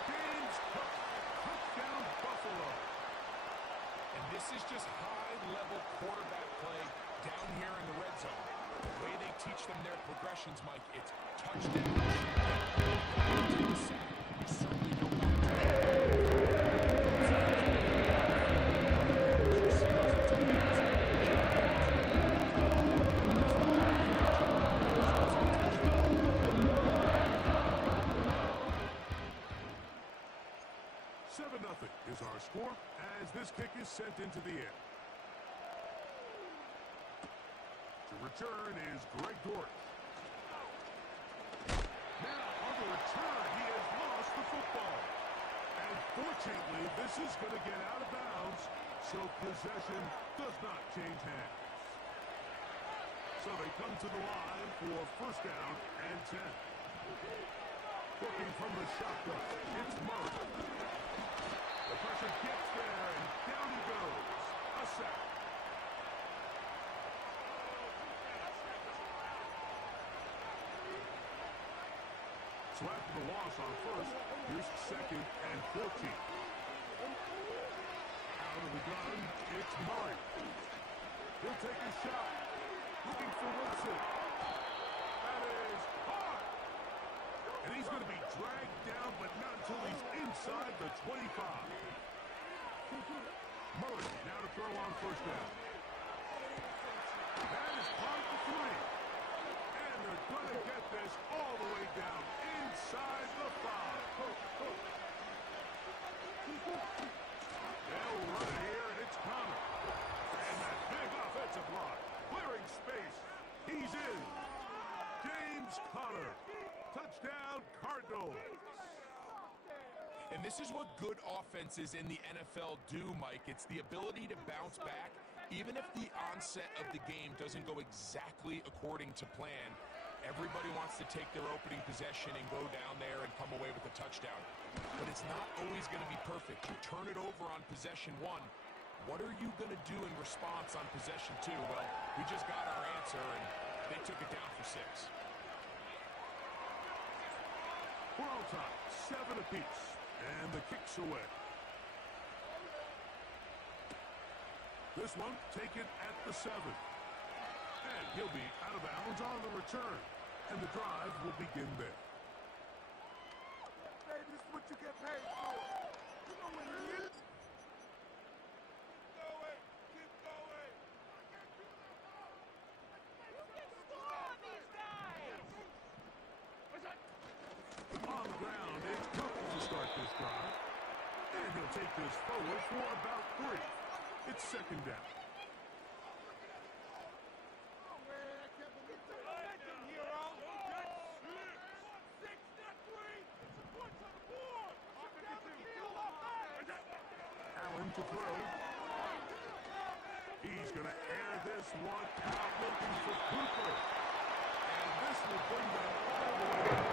James Cook. Touchdown, Buffalo. And this is just high-level quarterback play down here in the red zone. The way they teach them their progressions, Mike, it's touchdown. To the sack. You certainly don't want to sent into the air. The return is Greg Dortch. Now on the return, he has lost the football. And fortunately, this is going to get out of bounds, so possession does not change hands. So they come to the line for first down and 10. Looking from the shotgun, it's Murray. The pressure gets there, and down he goes. A sack. So after the loss on first, here's second and 14. Out of the gun, it's Murray. He'll take a shot. Looking for Wilson. That is hard. And he's going to be dragged down, but not until he's inside the 25. Murray now to throw on first down. That is caught the 3. And they're going to get this all the way down inside the 5. They'll run it here, and it's Connor. And that big offensive line. Clearing space. He's in. James Conner. Touchdown, Cardinals. And this is what good offenses in the NFL do, Mike. It's the ability to bounce back, even if the onset of the game doesn't go exactly according to plan. Everybody wants to take their opening possession and go down there and come away with a touchdown. But it's not always going to be perfect. You turn it over on possession 1. What are you going to do in response on possession 2? Well, we just got our answer, and they took it down for 6. We're all tied, 7 apiece, and the kick's away. This one taken at the 7. And he'll be out of bounds on the return, and the drive will begin there. Hey, this is what you get paid for. You know what it is. Keep going. You can score on these guys! On the ground, it's Cook to start this drive. And he'll take this forward for about 3. It's second down. Allen to throw. He's going to air this one out, looking for Cooper. And this will bring them all the way down.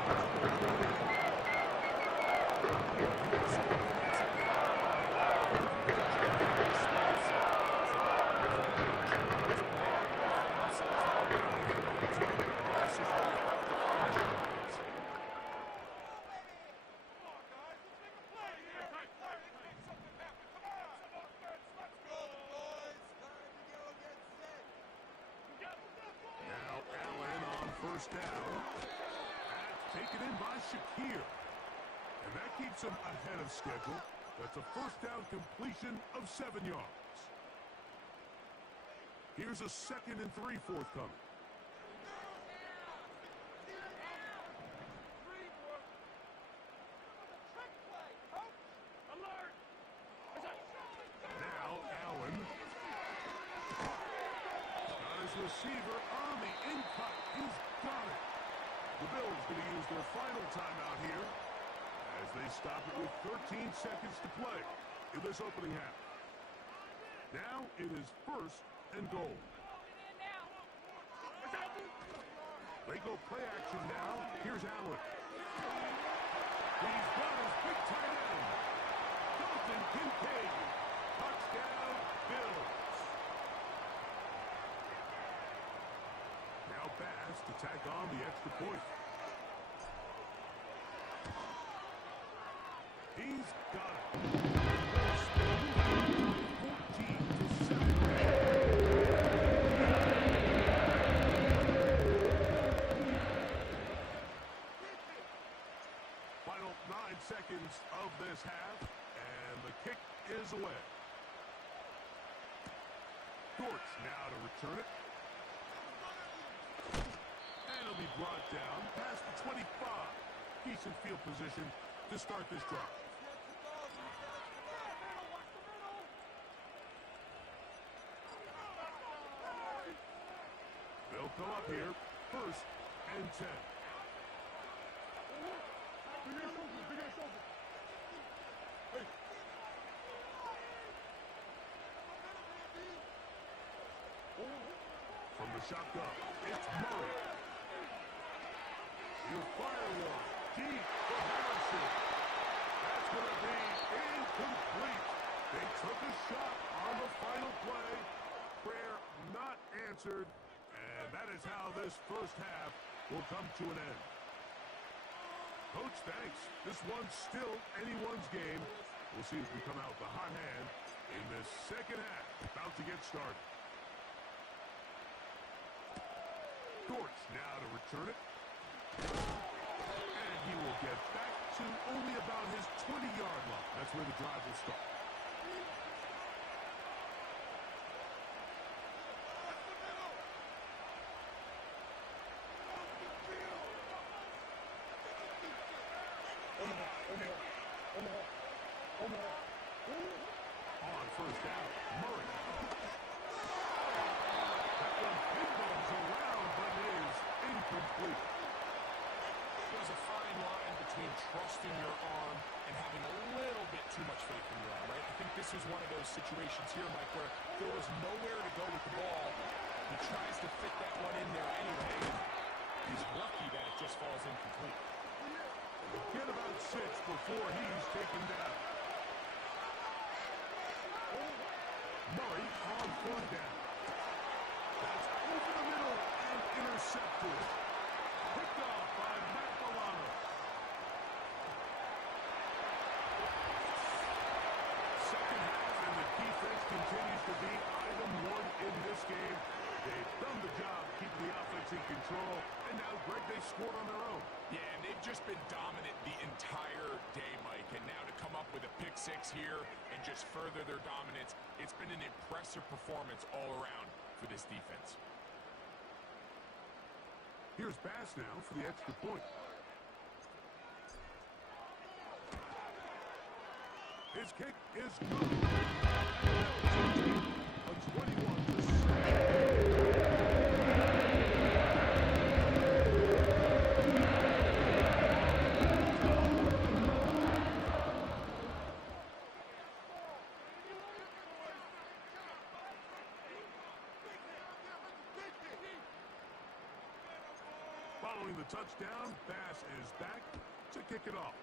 First down. Taken in by Shakir. And that keeps him ahead of schedule. That's a first down completion of 7 yards. Here's a 2nd and 3 forthcoming. Now Allen. Got his receiver on the in-cut. He's got it. The Bills going to use their final timeout here as they stop it with 13 seconds to play in this opening half. Now it is 1st and goal. They go play action now. Here's Allen. He's got his big tight end. Dalton Kincaid. Touchdown, Bills. Now Bass to tack on the extra point. He's got it. 14-7. Final 9 seconds of this half, and the kick is away. Dortch now to return it. And it'll be brought down past the 25. Decent field position to start this drive. They'll come up here, 1st and 10. From the shotgun, it's Murray. He'll fire one. Deep for Harrison. That's going to be incomplete. They took a shot on the final play. Prayer not answered. And that is how this first half will come to an end. Coach, thanks. This one's still anyone's game. We'll see if we come out the hot hand in the second half. About to get started. Dortch now to return it. And he will get back to only about his 20-yard line. That's where the drive will start. On 1st down, Murray. That one pinballs around, but is incomplete. There's a fine line between trusting your arm and having a little bit too much faith in your arm, right? I think this was one of those situations here, Mike, where there was nowhere to go with the ball. He tries to fit that one in there anyway. He's lucky that it just falls incomplete. Get about 6 before he's taken down. Murray on 4th down. That's over the middle and intercepted. Picked off by Matt Milano. Second half, and the defense continues to be item 1 in this game. They've done the job keeping the offense in control, and now, Greg, they scored on their own. Yeah, and they've just been dominant the entire day, Mike. And now to come up with a pick 6 here and just further their dominance, it's been an impressive performance all around for this defense. Here's Bass now for the extra point. His kick is good. A 21-7. Following the touchdown, Bass is back to kick it off.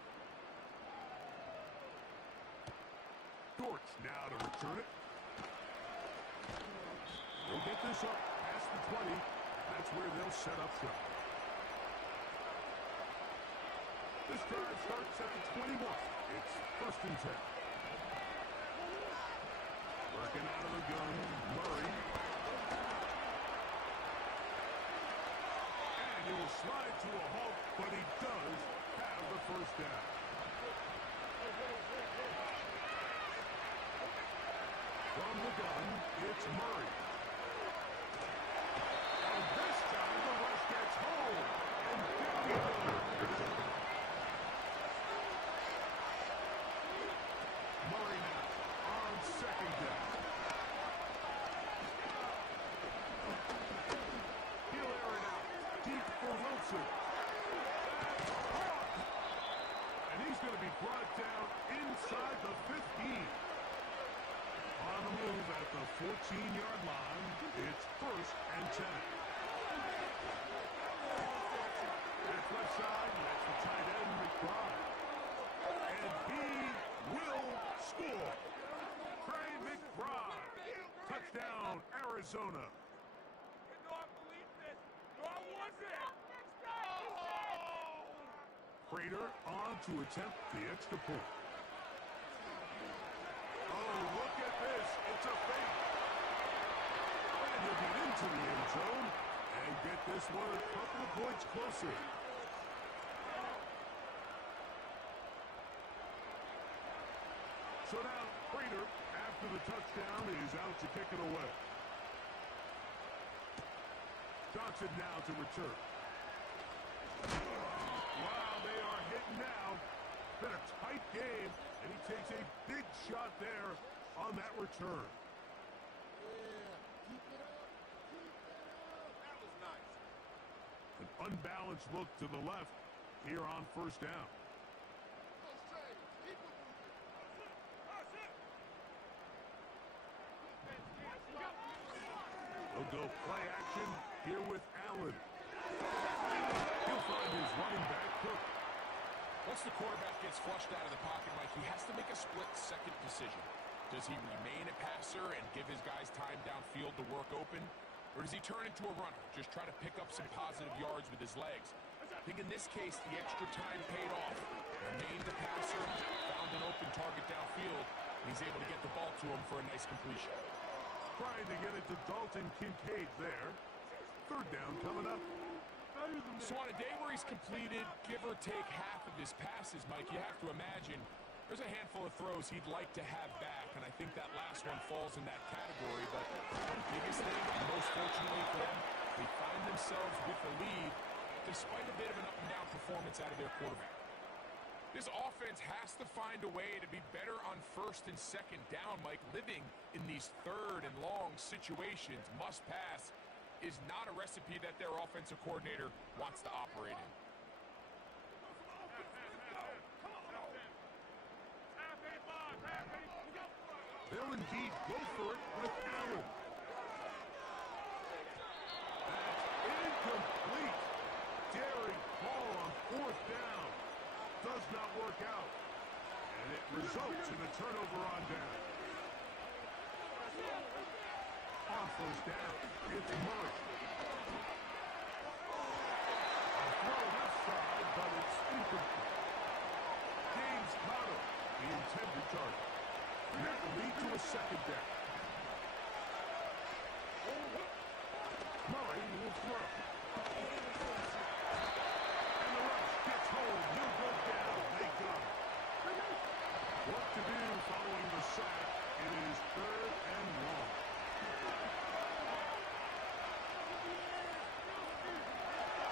Dortch now to return it. They'll get this up past the 20. That's where they'll set up shop. This drive starts at the 21. It's 1st and 10. Working out of the gun, Murray. He will slide to a halt, but he does have the 1st down. From the gun, it's Murray. And this time the rush gets home. And down he goes. Murray now on 2nd down. He'll air it out. Deep for Wilson. And he's going to be brought down inside the 15. On the move at the 14-yard line, it's 1st and 10. That's left side, that's the tight end, McBride. And he will score. Trey McBride. Touchdown, Arizona. You know I believe this. No, I wasn't. Prater on to attempt the extra point. Oh, look at this. It's a fake. And he'll get into the end zone and get this one a couple of points closer. So now Prater, after the touchdown, is out to kick it away. Johnson now to return. Wow, they are hitting now. Been a tight game, and he takes a big shot there on that return. Yeah, keep it up. Keep it up. That was nice. unbalanced look to the left here on first down. They'll go play action here with Allen. He'll find his running back, Cook. Once the quarterback gets flushed out of the pocket, Mike, he has to make a split-second decision. Does he remain a passer and give his guys time downfield to work open? Or does he turn into a runner, just try to pick up some positive yards with his legs? I think in this case, the extra time paid off. Remained a passer, found an open target downfield, and he's able to get the ball to him for a nice completion. Trying to get it to Dalton Kincaid there. Third down coming up. So on a day where he's completed, give or take half of his passes, Mike, you have to imagine there's a handful of throws he'd like to have back, and I think that last one falls in that category. But the biggest thing, and most fortunately for them, they find themselves with the lead despite a bit of an up-and-down performance out of their quarterback. This offense has to find a way to be better on first and second down, Mike. Living in these third and long situations, must pass, is not a recipe that their offensive coordinator wants to operate in. They'll indeed go for it with Allen. That's incomplete. Daring ball on fourth down. Does not work out. And it results in a turnover on down. On first down, it's Murray. A throw left side, but it's incomplete. James Conner, the intended target. That will lead to a second down. Murray will throw. And the rush gets home. He'll go down. They got it. What to do following the sack? It is third and long.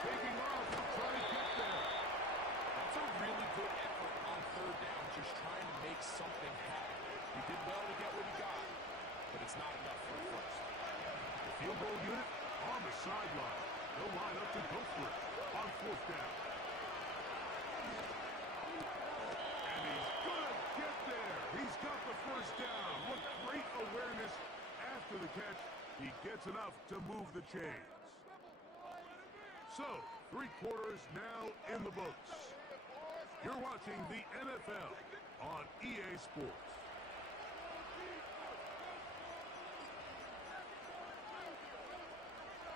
Taking off to try to get there. That's a really good effort on third down, just trying to make something happen. He did well to get what he got, but it's not enough for the first. The field goal unit on the sideline. They'll line up to go for it on fourth down. And he's going to get there. He's got the first down. What great awareness after the catch. He gets enough to move the chains. So, 3 quarters now in the books. You're watching the NFL on EA Sports.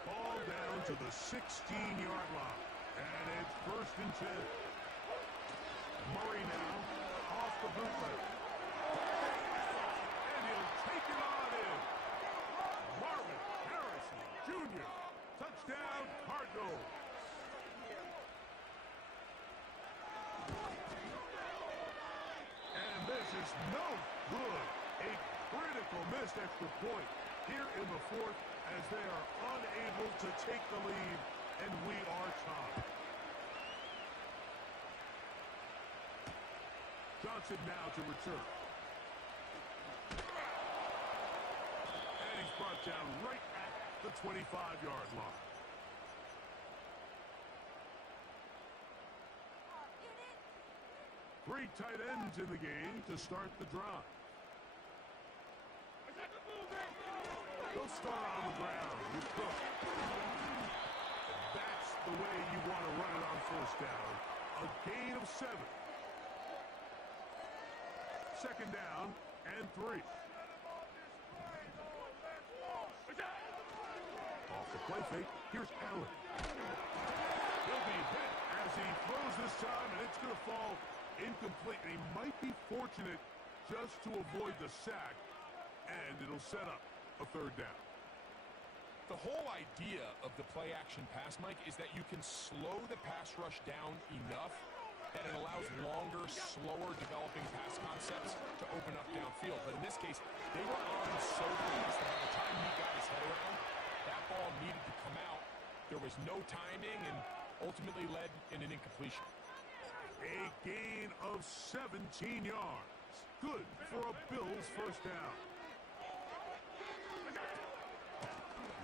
Ball down to the 16-yard line. And it's first and 10. Murray now off the bootleg. And he'll take it on in. Marvin Harrison Jr. Touchdown, Cardinals. And this is no good. A critical missed extra point here in the fourth as they are unable to take the lead, and we are tied. Johnson now to return. And he's brought down right at the 25-yard line. Three tight ends in the game to start the drive. They'll start on the ground with Cook. That's the way you want to run it on first down. A gain of 7. Second down and 3. Off the play fake, here's Allen. He'll be hit as he throws this time, and it's going to fall incomplete. He might be fortunate just to avoid the sack, and it'll set up a third down. The whole idea of the play-action pass, Mike, is that you can slow the pass rush down enough that it allows longer, slower developing pass concepts to open up downfield. But in this case, they were on so fast that by the time he got his head around, that ball needed to come out. There was no timing and ultimately led in an incompletion. A gain of 17 yards. Good for a Bills first down.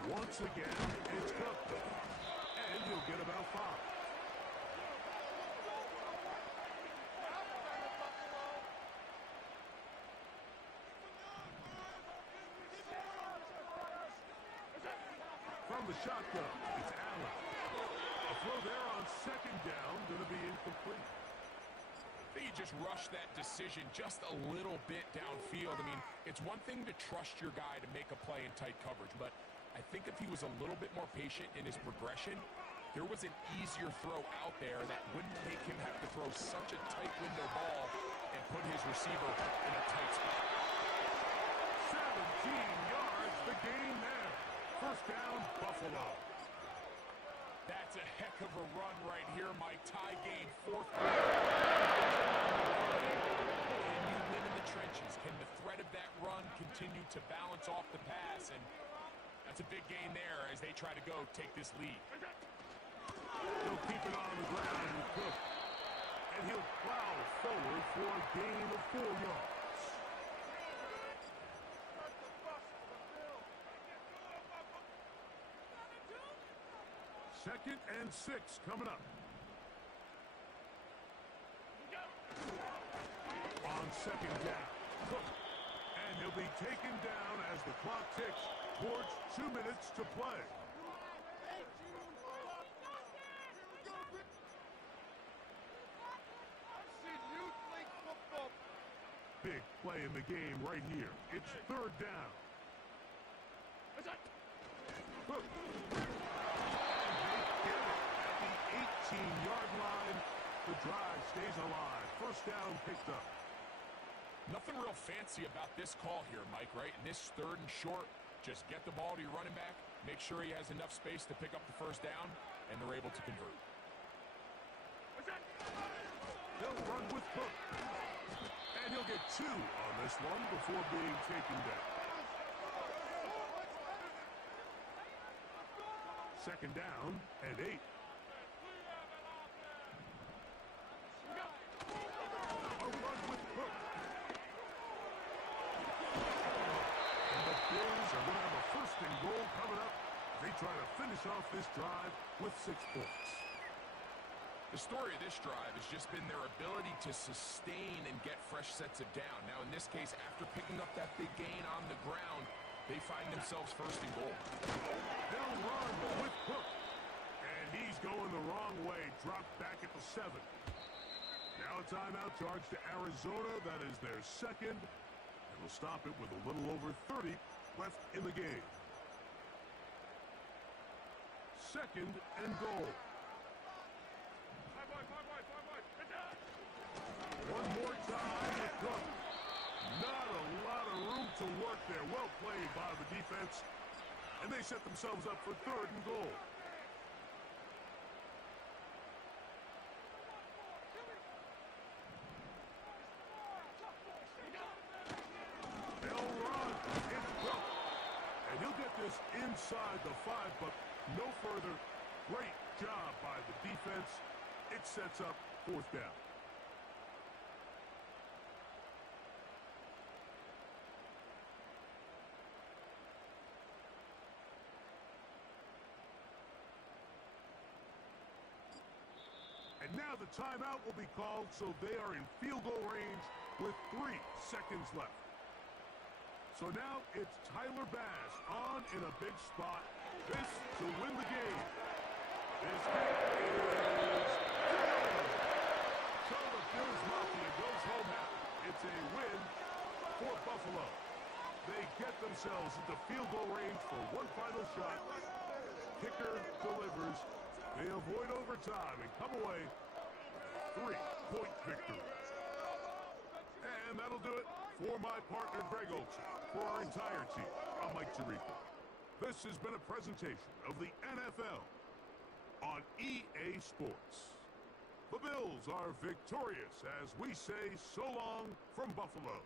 Once again, it's Cook. And And he'll get about 5. From the shotgun, it's Allen. A throw there on 2nd down, going to be incomplete. He just rushed that decision just a little bit downfield. I mean, it's one thing to trust your guy to make a play in tight coverage, but I think if he was a little bit more patient in his progression, there was an easier throw out there that wouldn't make him have to throw such a tight window ball and put his receiver in a tight spot. 17 yards, the gain there. 1st down, Buffalo. That's a heck of a run right here, Mike. Tie game, 4th. Can you win in the trenches? Can the threat of that run continue to balance off the pass? And that's a big gain there as they try to go take this lead. He'll keep it on the ground with Cook. And he'll plow forward for a gain of 4 yards. 2nd and 6 coming up. On 2nd down, Cook. And he'll be taken down as the clock ticks towards 2 minutes to play. Big play in the game right here. It's 3rd down. Cook. At the 18-yard line, the drive stays alive. 1st down picked up. Nothing real fancy about this call here, Mike, right? In this 3rd and short, just get the ball to your running back, make sure he has enough space to pick up the 1st down, and they're able to convert. They'll run with Cook. And he'll get 2 on this one before being taken down. 2nd down and 8. A run with Cook. And the Bills are going to have a 1st and goal coming up. They try to finish off this drive with 6 points. The story of this drive has just been their ability to sustain and get fresh sets of down. Now, in this case, after picking up that big gain on the ground, they find themselves 1st and goal. They'll run with Cook. And he's going the wrong way. Dropped back at the 7. Now a timeout charge to Arizona. That is their 2nd. And will stop it with a little over 30 left in the game. 2nd and goal. One more time with Cook. Not a lot of room to work there. Well played by the defense. And they set themselves up for 3rd and goal. They'll run. It's Cook. And he'll get this inside the 5, but no further. Great job by the defense. It sets up 4th down. And now the timeout will be called, so they are in field goal range with 3 seconds left. So now it's Tyler Bass on in a big spot. This to win the game. This kick is good. So the Bills Mafia goes home happy. It's a win for Buffalo. They get themselves into field goal range for one final shot. Kicker delivers. They avoid overtime and come away 3-point victory. And that'll do it for my partner, Greg Olson. For our entire team, I'm Mike Tirico. This has been a presentation of the NFL on EA Sports. The Bills are victorious as we say so long from Buffalo.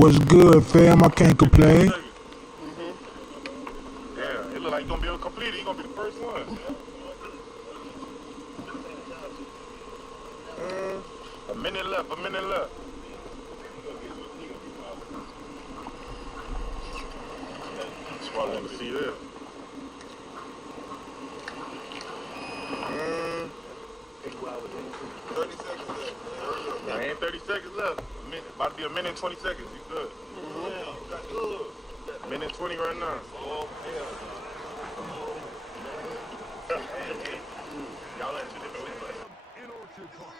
What's good, fam? I can't complain. Yeah, it look like he's gonna be able to complete it. He's gonna be the first one. A minute left. That's what I want to see there. 30 seconds left. Yeah, ain't 30 seconds left. About to be a minute and 20 seconds. You good. Minute 20 right now. Oh, hell. Y'all at 2 different ways. In Orchard Park.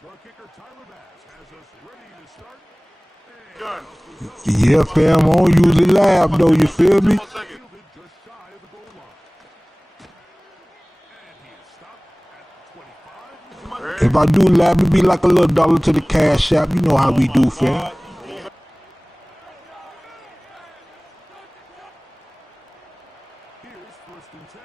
The kicker, Tyler Bass, has us ready to start. Done. Yeah, fam. I don't usually laugh, though. You feel me? Just shy of the goal line. And he is stopped at the 25. If I do laugh, it be like a little dollar to the cash app. You know how we do, fam. Here's first and 10.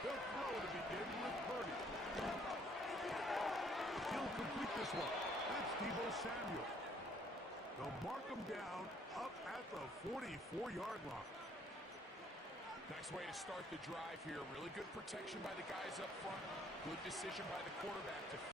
They'll throw to begin with Purdy. He'll complete this one. That's Deebo Samuel. They'll mark him down up at the 44-yard line. Nice way to start the drive here. Really good protection by the guys up front. Good decision by the quarterback to